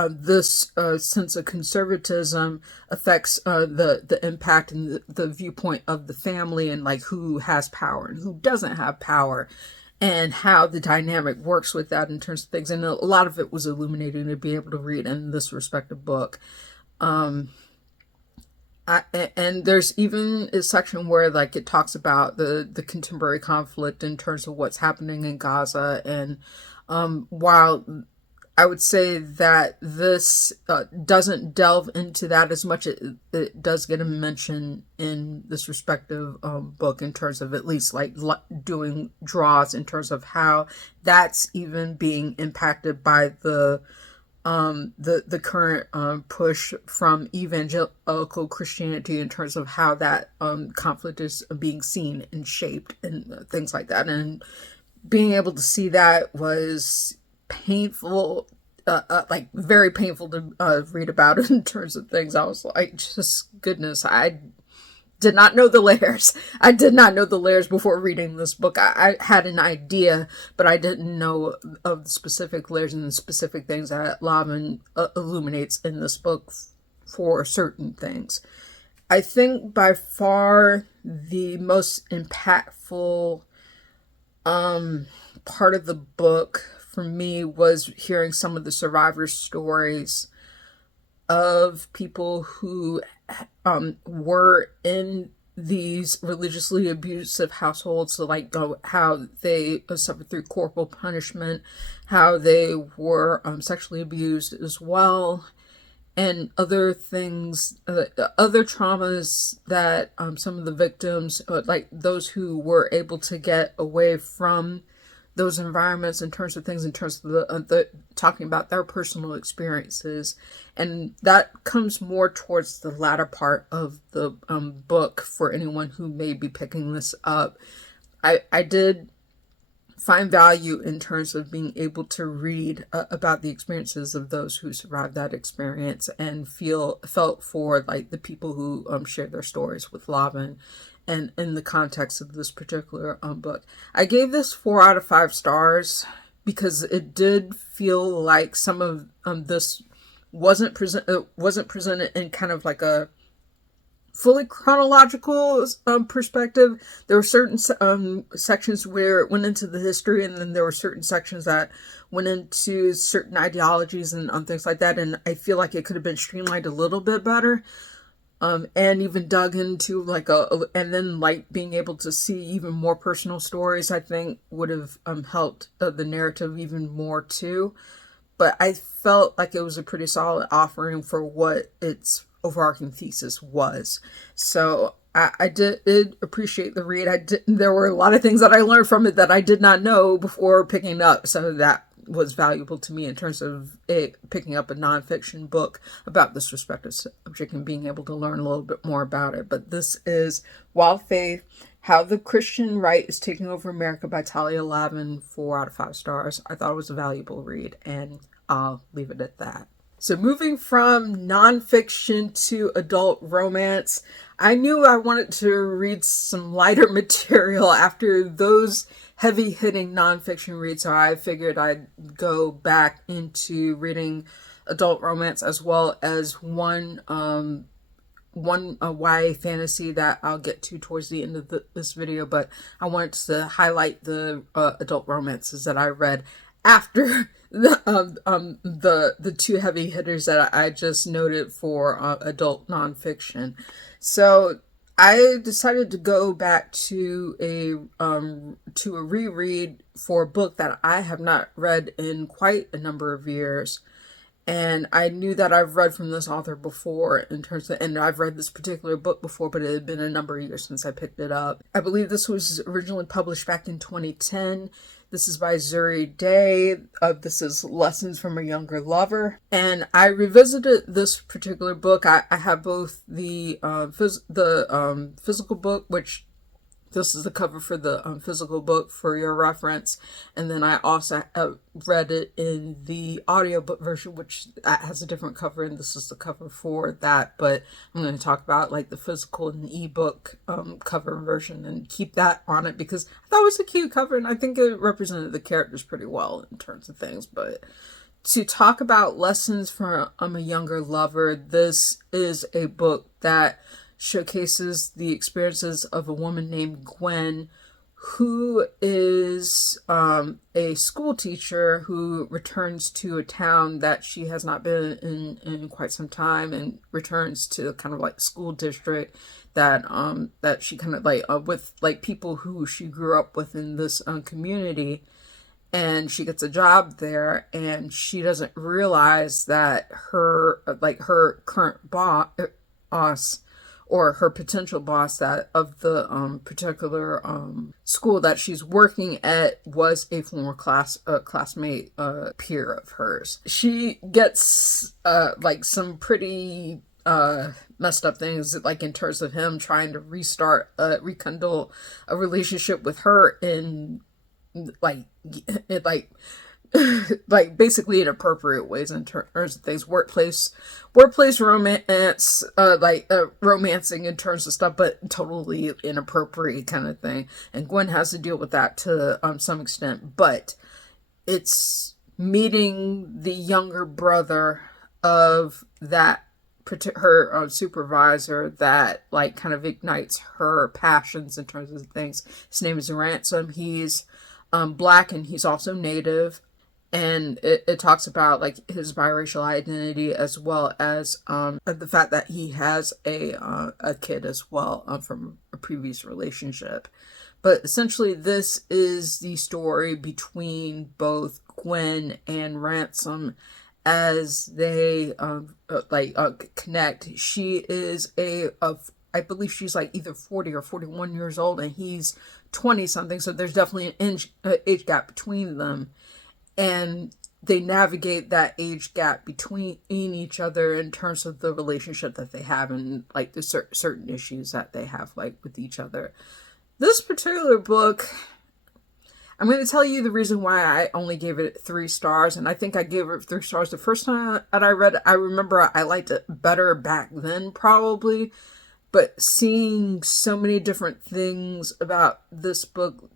this sense of conservatism affects the impact and the viewpoint of the family, and who has power and who doesn't have power, and how the dynamic works with that in terms of things. And a lot of it was illuminating to be able to read in this respective book. And there's even a section where it talks about the contemporary conflict in terms of what's happening in Gaza. And while I would say that this doesn't delve into that as much, it does get a mention in this respective book in terms of at least doing draws in terms of how that's even being impacted by the current push from evangelical Christianity in terms of how that conflict is being seen and shaped and things like that. And being able to see that was painful, very painful to read about in terms of things. I was like, just goodness, I did not know the layers. I did not know the layers before reading this book. I had an idea, but I didn't know of the specific layers and the specific things that Lavin illuminates in this book for certain things. I think by far the most impactful part of the book for me was hearing some of the survivors' stories of people who were in these religiously abusive households, so how they suffered through corporal punishment, how they were sexually abused as well, and other things, other traumas that some of the victims, those who were able to get away from those environments in terms of things, in terms of the talking about their personal experiences. And that comes more towards the latter part of the book for anyone who may be picking this up. I did find value in terms of being able to read about the experiences of those who survived that experience, and felt for the people who shared their stories with Lavin. And in the context of this particular book, I gave this 4 out of 5 stars because it did feel like some of this wasn't presented in kind of a fully chronological perspective. There were certain sections where it went into the history, and then there were certain sections that went into certain ideologies and things like that. And I feel like it could have been streamlined a little bit better. And even dug into and then being able to see even more personal stories, I think would have helped the narrative even more too. But I felt like it was a pretty solid offering for what its overarching thesis was. So I did appreciate the read. There were a lot of things that I learned from it that I did not know before picking up. So that was valuable to me in terms of picking up a nonfiction book about this respective subject and being able to learn a little bit more about it. But this is Wild Faith: How the Christian Right is Taking Over America by Talia Lavin, 4 out of 5 stars. I thought it was a valuable read, and I'll leave it at that. So moving from nonfiction to adult romance, I knew I wanted to read some lighter material after those heavy-hitting nonfiction reads, so I figured I'd go back into reading adult romance as well as one YA fantasy that I'll get to towards the end of this video, but I wanted to highlight the adult romances that I read after the two heavy hitters that I just noted for adult nonfiction. So I decided to go back to a reread for a book that I have not read in quite a number of years. And I knew that I've read from this author before and I've read this particular book before, but it had been a number of years since I picked it up. I believe this was originally published back in 2010. This is by Zuri. This is Lessons from a Younger Lover. And I revisited this particular book. I have both the physical book, which this is the cover for the physical book for your reference. And then I also read it in the audiobook version, which has a different cover, and this is the cover for that. But I'm going to talk about like the physical and ebook cover version and keep that on it because I thought it was a cute cover and I think it represented the characters pretty well in terms of things. But to talk about Lessons from a Younger Lover, this is a book that showcases the experiences of a woman named Gwen, who is a school teacher who returns to a town that she has not been in quite some time, and returns to kind of like school district that she kind of like with like people who she grew up with in this community. And she gets a job there, and she doesn't realize that her current boss, or her potential boss, that of the particular school that she's working at, was a former classmate, peer of hers. She gets like some pretty messed up things, like in terms of him trying to rekindle a relationship with her in like basically inappropriate ways in terms of things, workplace romance, romancing in terms of stuff, but totally inappropriate kind of thing. And Gwen has to deal with that to some extent, but it's meeting the younger brother of that her supervisor that like kind of ignites her passions in terms of things. His name is Ransom. He's Black, and he's also Native. And it talks about like his biracial identity, as well as the fact that he has a kid as well from a previous relationship. But essentially, this is the story between both Gwen and Ransom as they connect. She is I believe she's like either 40 or 41 years old, and he's 20 something. So there's definitely an age gap between them. And they navigate that age gap between each other in terms of the relationship that they have, and like the certain issues that they have like with each other. This particular book, I'm going to tell you the reason why I only gave it 3 stars. And I think I gave it 3 stars the first time that I read it. I remember I liked it better back then probably. But seeing so many different things about this book,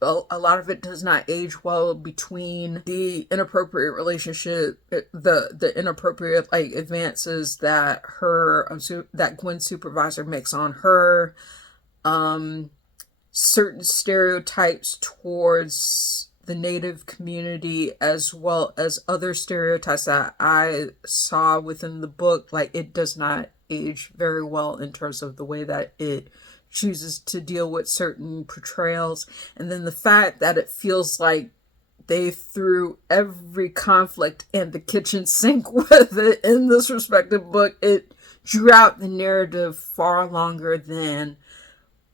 a lot of it does not age well, between the inappropriate relationship, the inappropriate like advances that that Gwen's supervisor makes on her, certain stereotypes towards the Native community, as well as other stereotypes that I saw within the book. Like, it does not age very well in terms of the way that it chooses to deal with certain portrayals. And then the fact that it feels like they threw every conflict in the kitchen sink with it in this respective book. It drew out the narrative far longer than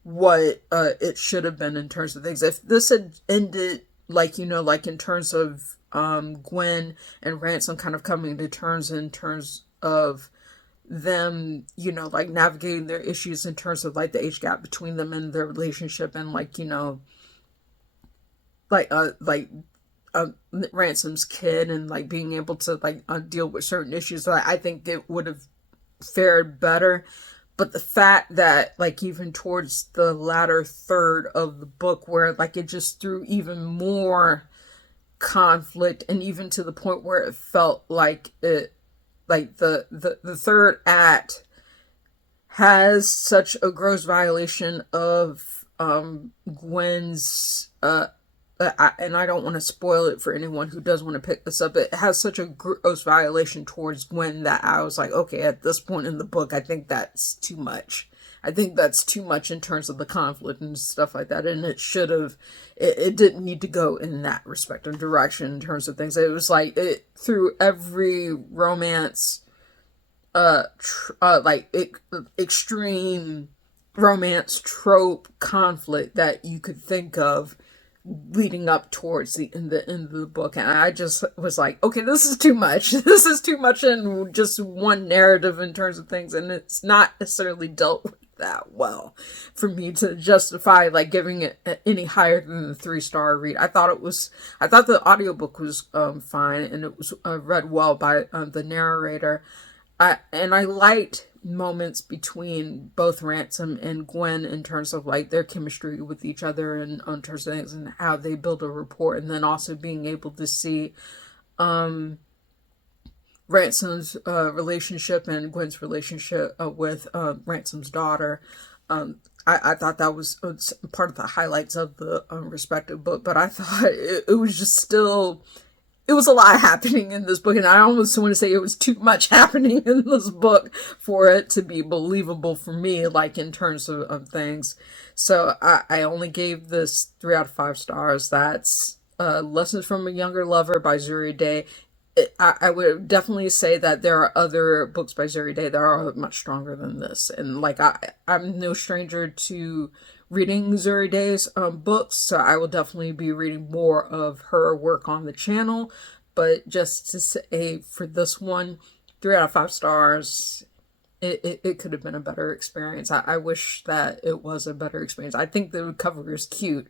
what it should have been in terms of things. If this had ended like in terms of Gwen and Ransom kind of coming to terms in terms of them, like navigating their issues in terms of like the age gap between them and their relationship, and Ransom's kid and like being able to like deal with certain issues, I think it would have fared better. But the fact that like even towards the latter third of the book where like it just threw even more conflict, and even to the point where it felt like it like the third act has such a gross violation of Gwen's and I don't want to spoil it for anyone who does want to pick this up. It has such a gross violation towards Gwen that I was like, okay, at this point in the book, I think that's too much. I think that's too much in terms of the conflict and stuff like that. And it should have, it didn't need to go in that respective direction in terms of things. It was like, it through every romance, extreme romance trope conflict that you could think of leading up towards the end of the book, and I just was like, okay, this is too much. This is too much in just one narrative in terms of things, and it's not necessarily dealt with that well for me to justify like giving it any higher than the 3-star read. I thought the audiobook was fine, and it was read well by the narrator. And I liked moments between both Ransom and Gwen in terms of like their chemistry with each other and in terms of things and how they build a rapport, and then also being able to see Ransom's relationship and Gwen's relationship with Ransom's daughter. I thought that was part of the highlights of the respective book, but I thought it was just still... It was a lot happening in this book, and I almost want to say it was too much happening in this book for it to be believable for me, like in terms of things. So I only gave this 3 out of 5 stars. That's Lessons from a Younger Lover by Zuri Day. I would definitely say that there are other books by Zuri Day that are much stronger than this. And like I'm no stranger to reading Zuri Day's books, so I will definitely be reading more of her work on the channel. But just to say, for this one, 3 out of 5 stars. It could have been a better experience. I wish that it was a better experience. I think the cover is cute,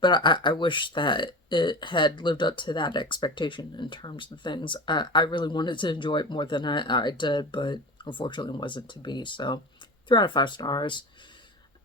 but I wish that it had lived up to that expectation in terms of things. I really wanted to enjoy it more than I did, but unfortunately it wasn't to be. So 3 out of 5 stars.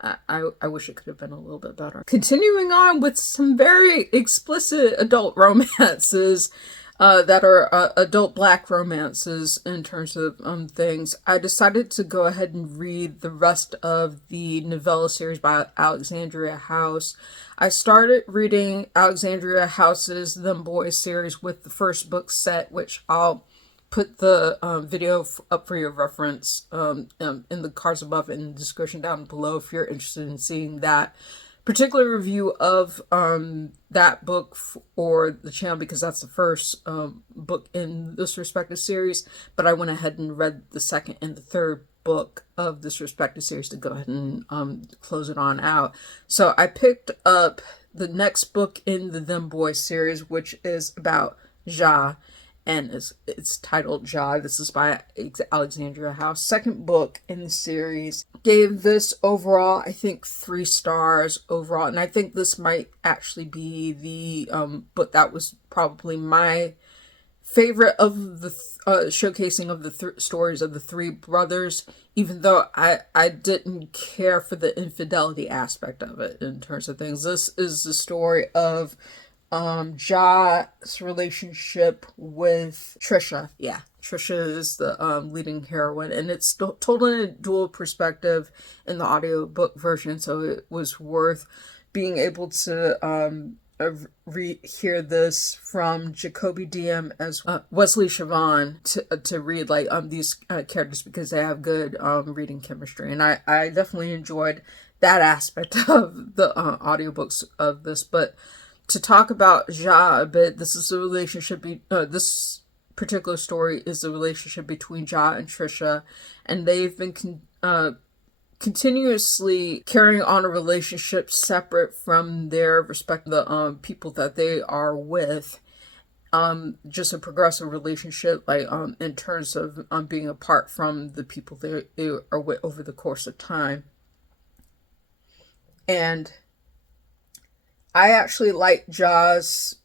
I wish it could have been a little bit better. Continuing on with some very explicit adult romances that are adult Black romances in terms of things. I decided to go ahead and read the rest of the novella series by Alexandria House. I started reading Alexandria House's Them Boys series with the first book set, which I'll put the video up for your reference in the cards above and in the description down below if you're interested in seeing that particular review of that book for the channel, because that's the first book in this respective series. But I went ahead and read the second and the third book of this respective series to go ahead and close it on out. So I picked up the next book in the Them Boys series, which is about Ja, and it's titled Ja. This is by Alexandria House. Second book in the series. Gave this overall, I think, 3 stars overall, and I think this might actually be the book that was probably my favorite of the showcasing of the stories of the 3 brothers, even though I didn't care for the infidelity aspect of it in terms of things. This is the story of Ja's relationship with Trisha. Yeah, Trisha is the leading heroine, and it's told in a dual perspective in the audiobook version, so it was worth being able to hear this from Jacoby DM as Wesley Siobhan to read like these characters, because they have good reading chemistry, and I definitely enjoyed that aspect of the audiobooks of this. But to talk about Ja a bit, this is a relationship, this particular story is a relationship between Ja and Trisha, and they've been continuously carrying on a relationship separate from their respective people that they are with. Just a progressive relationship, like in terms of being apart from the people they are with over the course of time. And I actually like Ja's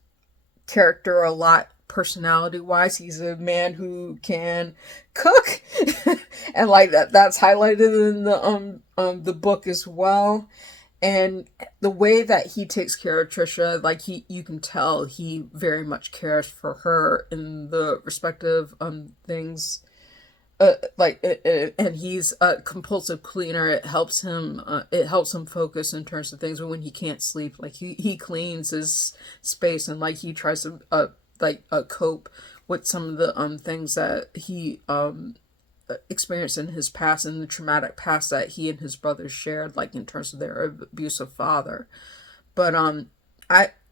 character a lot personality-wise. He's a man who can cook, and like that's highlighted in the book as well. And the way that he takes care of Trisha, like you can tell he very much cares for her in the respective things. And he's a compulsive cleaner. It helps him. It helps him focus in terms of things when he can't sleep. Like he cleans his space, and like he tries to cope with some of the things that he experienced in his past and the traumatic past that he and his brothers shared, like in terms of their abusive father. But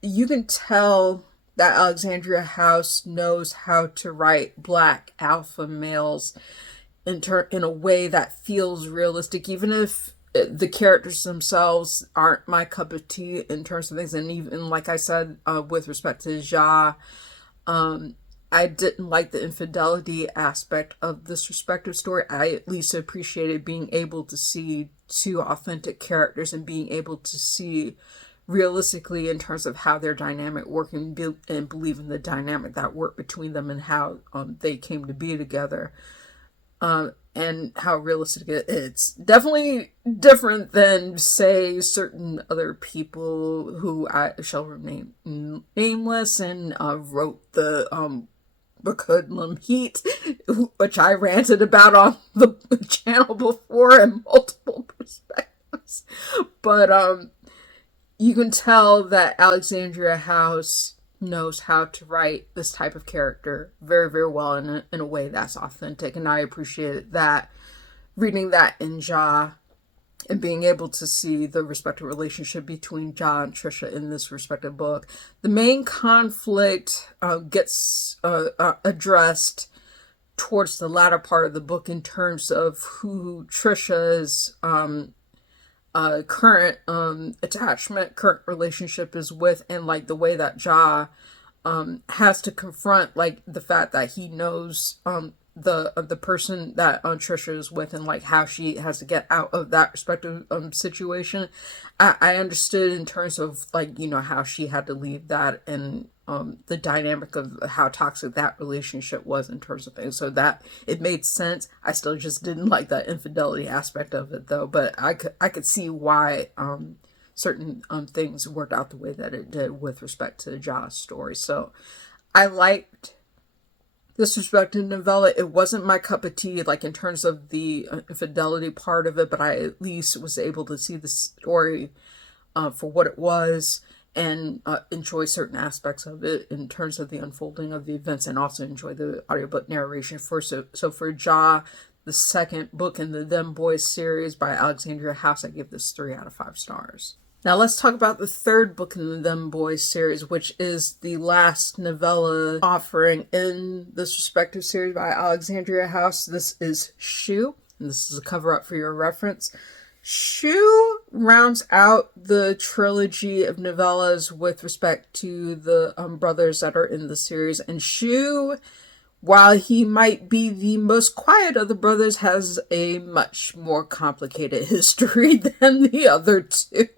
you can tell that Alexandria House knows how to write black alpha males in a way that feels realistic, even if the characters themselves aren't my cup of tea in terms of things. And even like I said, with respect to Ja, I didn't like the infidelity aspect of this respective story. I at least appreciated being able to see two authentic characters and being able to see realistically in terms of how their dynamic worked, and believe in the dynamic that worked between them and how they came to be together, and how realistic it's definitely different than, say, certain other people who I shall remain nameless and wrote the Hoodlum Heat, which I ranted about on the channel before in multiple perspectives. But you can tell that Alexandria House knows how to write this type of character very, very well in a way that's authentic. And I appreciated that, reading that in Ja and being able to see the respective relationship between Ja and Trisha in this respective book. The main conflict gets addressed towards the latter part of the book in terms of who Trisha's current attachment, current relationship is with, and like the way that Ja has to confront like the fact that he knows the person that Trisha is with, and like how she has to get out of that respective situation. I understood in terms of like, you know, how she had to leave that, and the dynamic of how toxic that relationship was in terms of things. So that it made sense. I still just didn't like that infidelity aspect of it though, but I could see why certain things worked out the way that it did with respect to Ja's story. So I liked this respective novella. It wasn't my cup of tea, like in terms of the infidelity part of it, but I at least was able to see the story for what it was, and enjoy certain aspects of it in terms of the unfolding of the events, and also enjoy the audiobook narration for so for Ja, the second book in the Them Boys series by Alexandria House, I give this 3 out of 5 stars. Now let's talk about the third book in the Them Boys series, which is the last novella offering in this respective series by Alexandria House. This is Shoe, and this is a cover up for your reference. Shoe rounds out the trilogy of novellas with respect to the brothers that are in the series. And Shoe, while he might be the most quiet of the brothers, has a much more complicated history than the other two.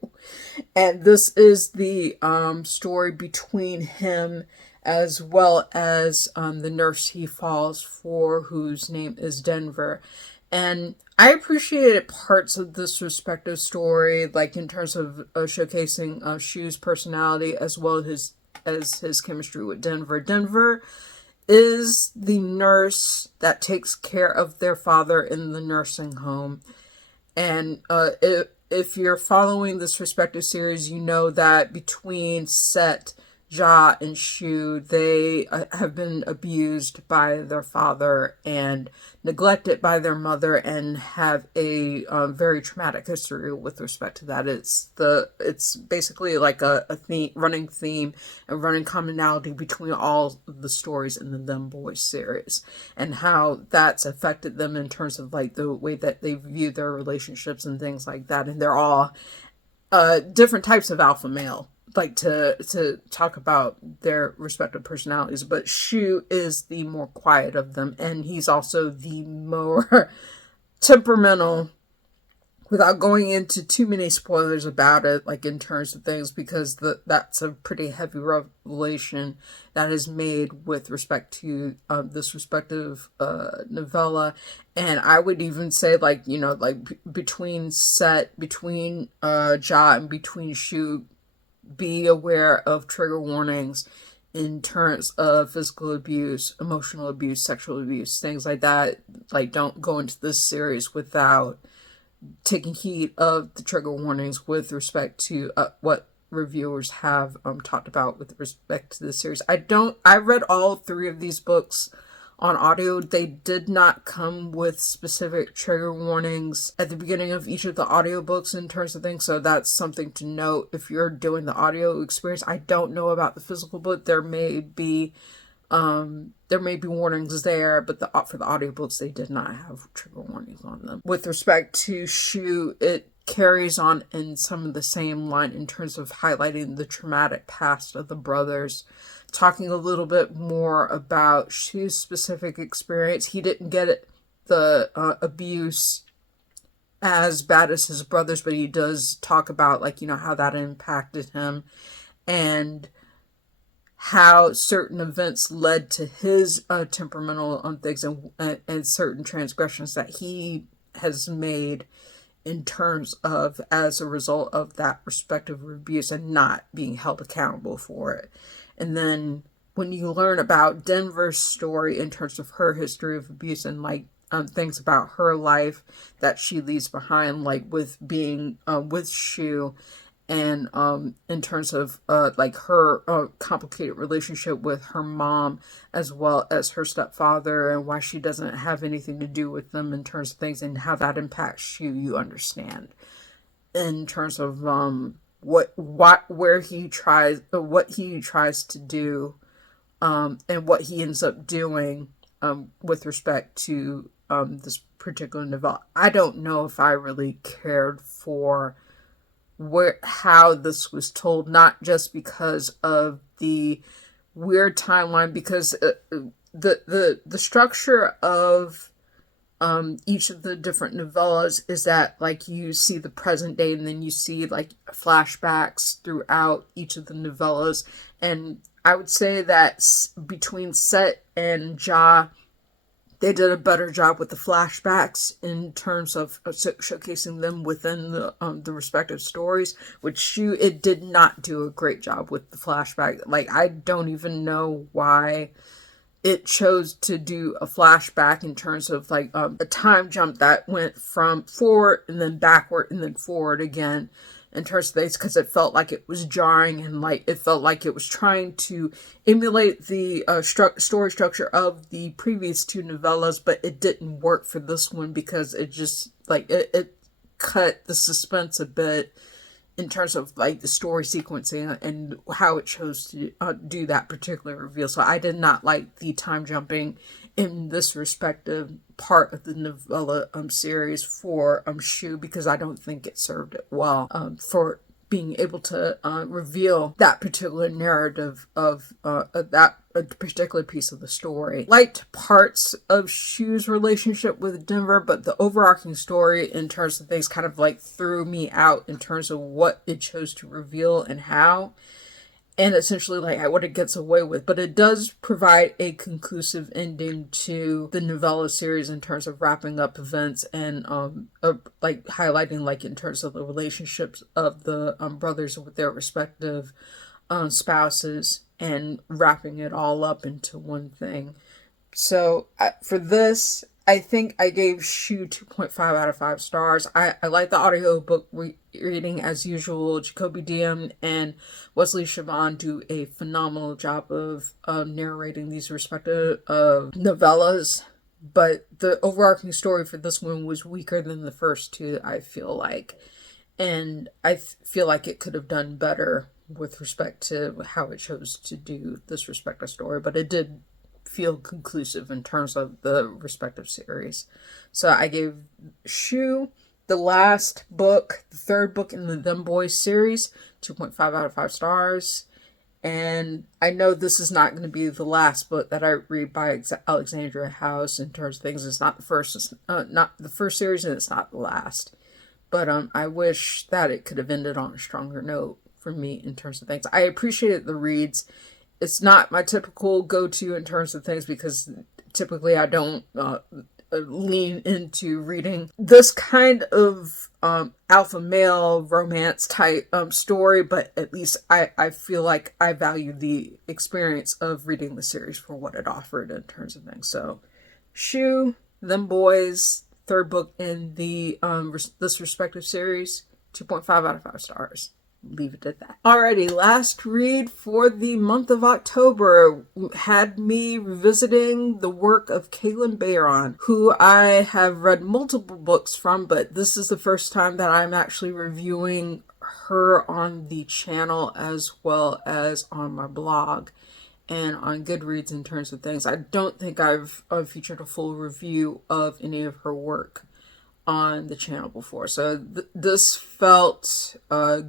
And this is the story between him as well as the nurse he falls for, whose name is Denver. And I appreciated parts of this respective story, like in terms of showcasing Shu's personality as well as his chemistry with Denver. Denver is the nurse that takes care of their father in the nursing home. And if you're following this respective series, you know that between Set, Ja, and Shu, they have been abused by their father and neglected by their mother, and have a very traumatic history with respect to that. It's basically like a running theme and running commonality between all the stories in the Them Boys series, and how that's affected them in terms of like the way that they view their relationships and things like that. And they're all different types of alpha male, like to talk about their respective personalities, but Shu is the more quiet of them, and he's also the more temperamental without going into too many spoilers about it, like in terms of things, because that's a pretty heavy revelation that is made with respect to this respective novella. And I would even say, like, you know, like between Ja and between Shu, be aware of trigger warnings in terms of physical abuse, emotional abuse, sexual abuse, things like that. Like, don't go into this series without taking heed of the trigger warnings with respect to what reviewers have talked about with respect to this series. I read all 3 of these books on audio. They did not come with specific trigger warnings at the beginning of each of the audiobooks in terms of things, so that's something to note if you're doing the audio experience. I don't know about the physical book. There may be warnings there, but for the audiobooks, they did not have trigger warnings on them. With respect to Shu, it carries on in some of the same line in terms of highlighting the traumatic past of the brothers, talking a little bit more about Shu's specific experience. He didn't get the abuse as bad as his brothers, but he does talk about, like, you know, how that impacted him and how certain events led to his temperamental things and certain transgressions that he has made in terms of as a result of that respective abuse and not being held accountable for it. And then when you learn about Denver's story in terms of her history of abuse and like things about her life that she leaves behind, like with being with Shu, and in terms of like her complicated relationship with her mom as well as her stepfather, and why she doesn't have anything to do with them in terms of things and how that impacts you understand in terms of what he tries to do and what he ends up doing with respect to this particular novella. I don't know if I really cared for how this was told, not just because of the weird timeline, because the structure of each of the different novellas is that, like, you see the present day and then you see like flashbacks throughout each of the novellas. And I would say that between Set and Ja, they did a better job with the flashbacks in terms of showcasing them within the respective stories, which it did not do a great job with the flashback. Like, I don't even know why it chose to do a flashback in terms of like a time jump that went from forward and then backward and then forward again in terms of things, because it felt like it was jarring and like it felt like it was trying to emulate the story structure of the previous 2 novellas, but it didn't work for this one because it just like it cut the suspense a bit in terms of like the story sequencing and how it chose to do that particular reveal. So I did not like the time jumping in this respective part of the novella series for Shu, because I don't think it served it well for being able to reveal that particular narrative of that particular piece of the story. Liked parts of Shu's relationship with Denver, but the overarching story in terms of things kind of like threw me out in terms of what it chose to reveal and how, and essentially like what it gets away with. But it does provide a conclusive ending to the novella series in terms of wrapping up events and like highlighting like in terms of the relationships of the brothers with their respective spouses and wrapping it all up into one thing. So for this, I think I gave Shu 2.5 out of 5 stars. I like the audiobook reading as usual. Jacoby Diem and Wesley Siobhan do a phenomenal job of narrating these respective novellas. But the overarching story for this one was weaker than the first 2, I feel like. And I feel like it could have done better with respect to how it chose to do this respective story. But it did feel conclusive in terms of the respective series. So I gave Shu, the last book, the 3rd book in the Them Boys series, 2.5 out of 5 stars. And I know this is not going to be the last book that I read by Alexandria House in terms of things. It's not the first, not the first series, and it's not the last. But I wish that it could have ended on a stronger note for me in terms of things. I appreciated the reads. It's not my typical go-to in terms of things because typically I don't lean into reading this kind of alpha male romance type story, but at least I feel like I value the experience of reading the series for what it offered in terms of things. So, Shoo, Them Boys, third book in the this respective series, 2.5 out of 5 stars. Leave it at that. Alrighty, last read for the month of October had me revisiting the work of Bayron, who I have read multiple books from, but this is the first time that I'm actually reviewing her on the channel as well as on my blog and on Goodreads in terms of things. I don't think I've featured a full review of any of her work on the channel before, so this felt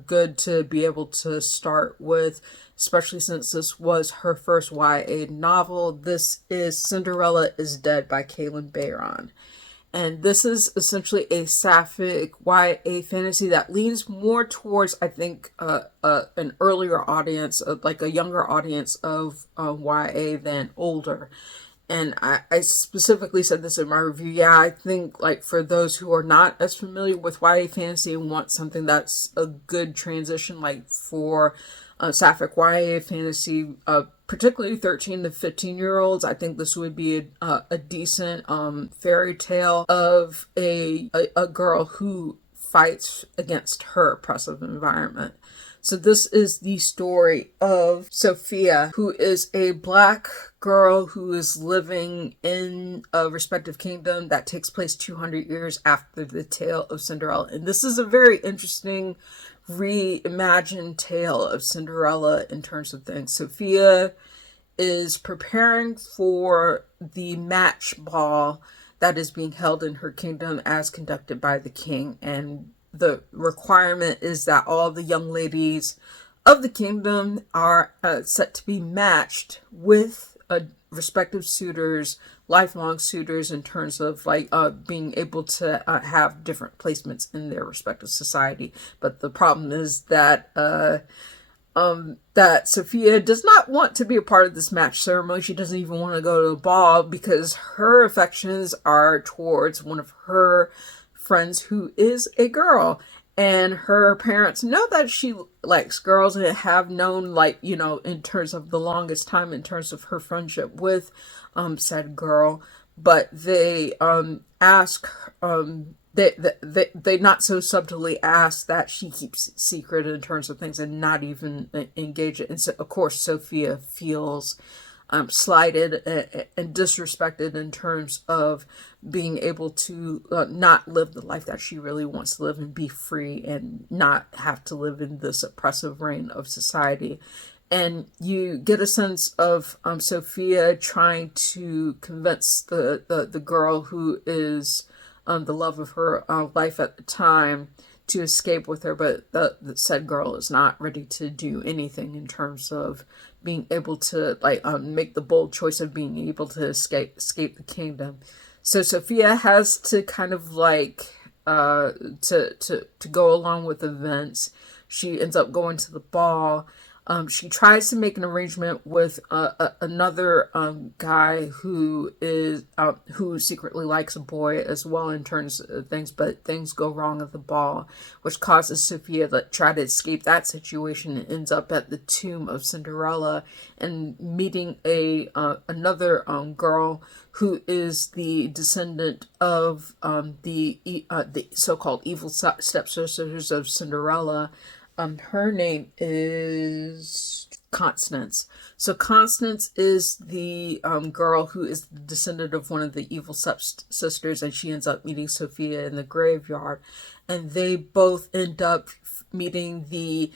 good to be able to start with, especially since this was her first YA novel. This is Cinderella is Dead by Bayron, and this is essentially a sapphic YA fantasy that leans more towards, I think, an earlier audience, like a younger audience of YA than older. And I specifically said this in my review. Yeah, I think like for those who are not as familiar with YA fantasy and want something that's a good transition, like for sapphic YA fantasy, particularly 13 to 15-year-olds, I think this would be a decent fairy tale of a girl who fights against her oppressive environment. So this is the story of Sophia, who is a Black girl who is living in a respective kingdom that takes place 200 years after the tale of Cinderella. And this is a very interesting reimagined tale of Cinderella in terms of things. Sophia is preparing for the match ball that is being held in her kingdom as conducted by the king, and the requirement is that all the young ladies of the kingdom are set to be matched with respective suitors, lifelong suitors, in terms of like being able to have different placements in their respective society. But the problem is that that Sophia does not want to be a part of this match ceremony. She doesn't even want to go to the ball because her affections are towards one of her friends who is a girl, and her parents know that she likes girls and have known, like, you know, in terms of the longest time in terms of her friendship with said girl, but they ask they not so subtly ask that she keeps secret in terms of things and not even engage it. And so of course Sophia feels slighted and disrespected in terms of being able to not live the life that she really wants to live and be free and not have to live in this oppressive reign of society. And you get a sense of Sophia trying to convince the girl who is the love of her life at the time to escape with her, but the said girl is not ready to do anything in terms of being able to make the bold choice of being able to escape the kingdom. So Sophia has to kind of to go along with events. She ends up going to the ball. She tries to make an arrangement with another guy who secretly likes a boy as well in terms of things, but things go wrong at the ball, which causes Sophia to try to escape that situation and ends up at the tomb of Cinderella and meeting another girl who is the descendant of the so-called evil stepsisters of Cinderella. Her name is Constance. So Constance is the girl who is the descendant of one of the evil stepsisters, and she ends up meeting Sophia in the graveyard, and they both end up meeting the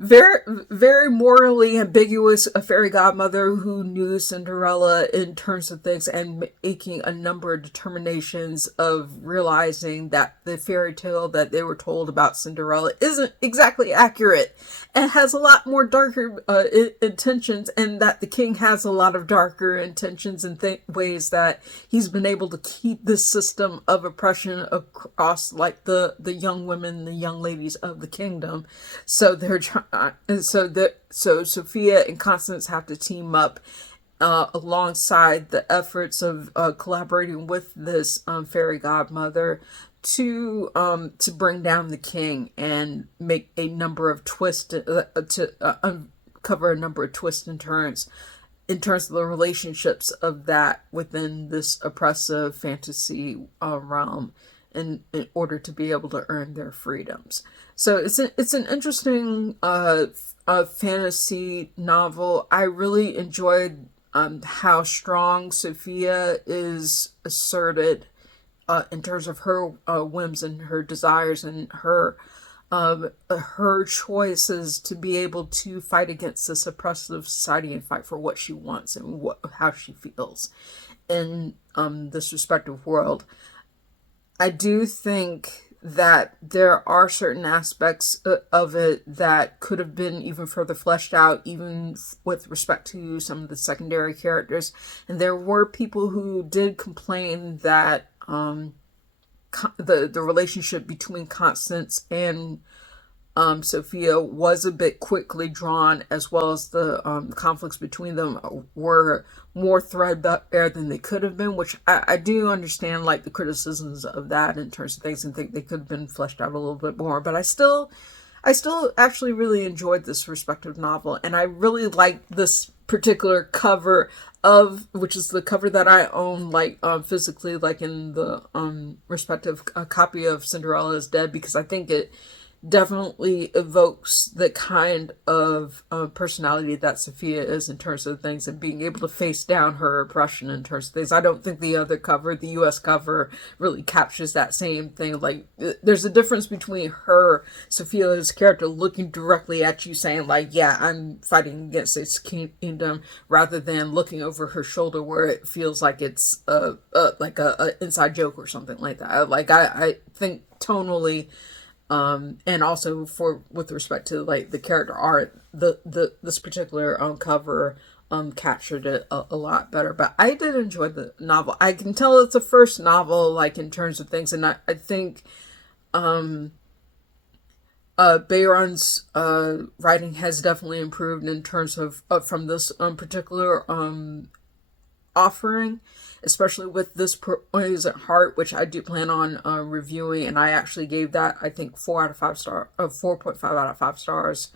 very, very morally ambiguous, a fairy godmother who knew Cinderella in terms of things and making a number of determinations of realizing that the fairy tale that they were told about Cinderella isn't exactly accurate and has a lot more darker intentions, and that the king has a lot of darker intentions and ways that he's been able to keep this system of oppression across like the young women, the young ladies of the kingdom. So they're so Sophia and Constance have to team up alongside the efforts of collaborating with this fairy godmother to bring down the king and make a number of twists to uncover a number of twists and turns in terms of the relationships of that within this oppressive fantasy realm in order to be able to earn their freedoms. So it's an interesting fantasy novel. I really enjoyed how strong Sophia is asserted in terms of her whims and her desires and her choices to be able to fight against this oppressive society and fight for what she wants and how she feels in this respective world. I do think that there are certain aspects of it that could have been even further fleshed out, even with respect to some of the secondary characters. And there were people who did complain that the relationship between Constance and Sophia was a bit quickly drawn, as well as the conflicts between them were more threadbare than they could have been, which I do understand, like the criticisms of that in terms of things, and think they could have been fleshed out a little bit more. But I still actually really enjoyed this respective novel, and I really liked this particular cover which is the cover that I own, like physically, like in the respective copy of Cinderella is Dead, because I think it definitely evokes the kind of personality that Sophia is in terms of things and being able to face down her oppression in terms of things. I don't think the other cover, the US cover, really captures that same thing. Like, there's a difference between Sophia's character, looking directly at you saying like, yeah, I'm fighting against this kingdom, rather than looking over her shoulder where it feels like it's like a inside joke or something like that. Like, I think tonally, and also with respect to like the character art, this particular cover captured it a lot better. But I did enjoy the novel. I can tell it's a first novel, like in terms of things, and I think Bayron's writing has definitely improved in terms of from this particular offering, especially with this Poison Heart, which I do plan on reviewing, and I actually gave that, I think, 4.5 out of 5 stars,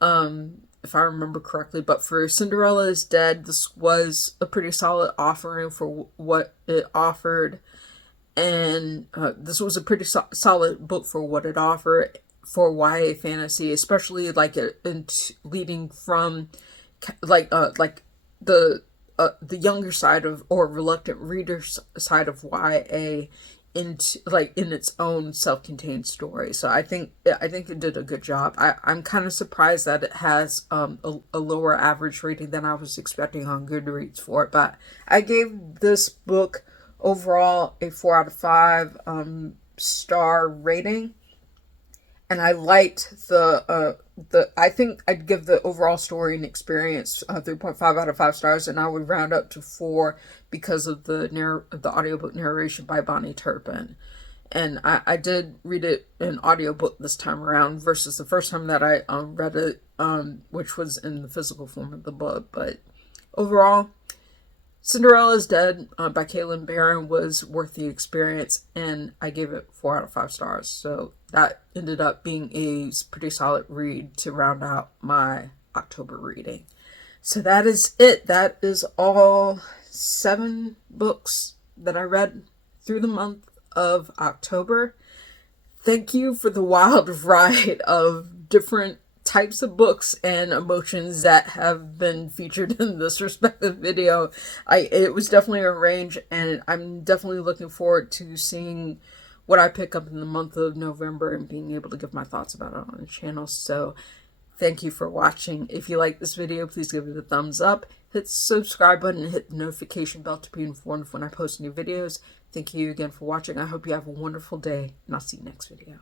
if I remember correctly. But for Cinderella is Dead, this was a pretty solid offering for what it offered, and this was a pretty solid book for what it offered for YA fantasy, especially like leading from like the younger side of, or reluctant reader side of YA into like in its own self-contained story. So I think it did a good job. I'm kind of surprised that it has a lower average rating than I was expecting on Goodreads for it, but I gave this book overall a 4 out of 5 star rating. And I liked I think I'd give the overall story and experience 3.5 out of 5 stars, and I would round up to 4 because of the audiobook narration by Bonnie Turpin. And I did read it in audiobook this time around versus the first time that I read it, which was in the physical form of the book. But overall, Cinderella is Dead by Kalynn Bayron was worth the experience, and I gave it 4 out of 5 stars. So that ended up being a pretty solid read to round out my October reading. So that is it. That is all 7 books that I read through the month of October. Thank you for the wild ride of different types of books and emotions that have been featured in this respective video. It was definitely a range, and I'm definitely looking forward to seeing what I pick up in the month of November and being able to give my thoughts about it on the channel. So Thank you for watching. If you like this video, please give it a thumbs up, hit the subscribe button, and hit the notification bell to be informed when I post new videos. Thank you again for watching. I hope you have a wonderful day, and I'll see you next video.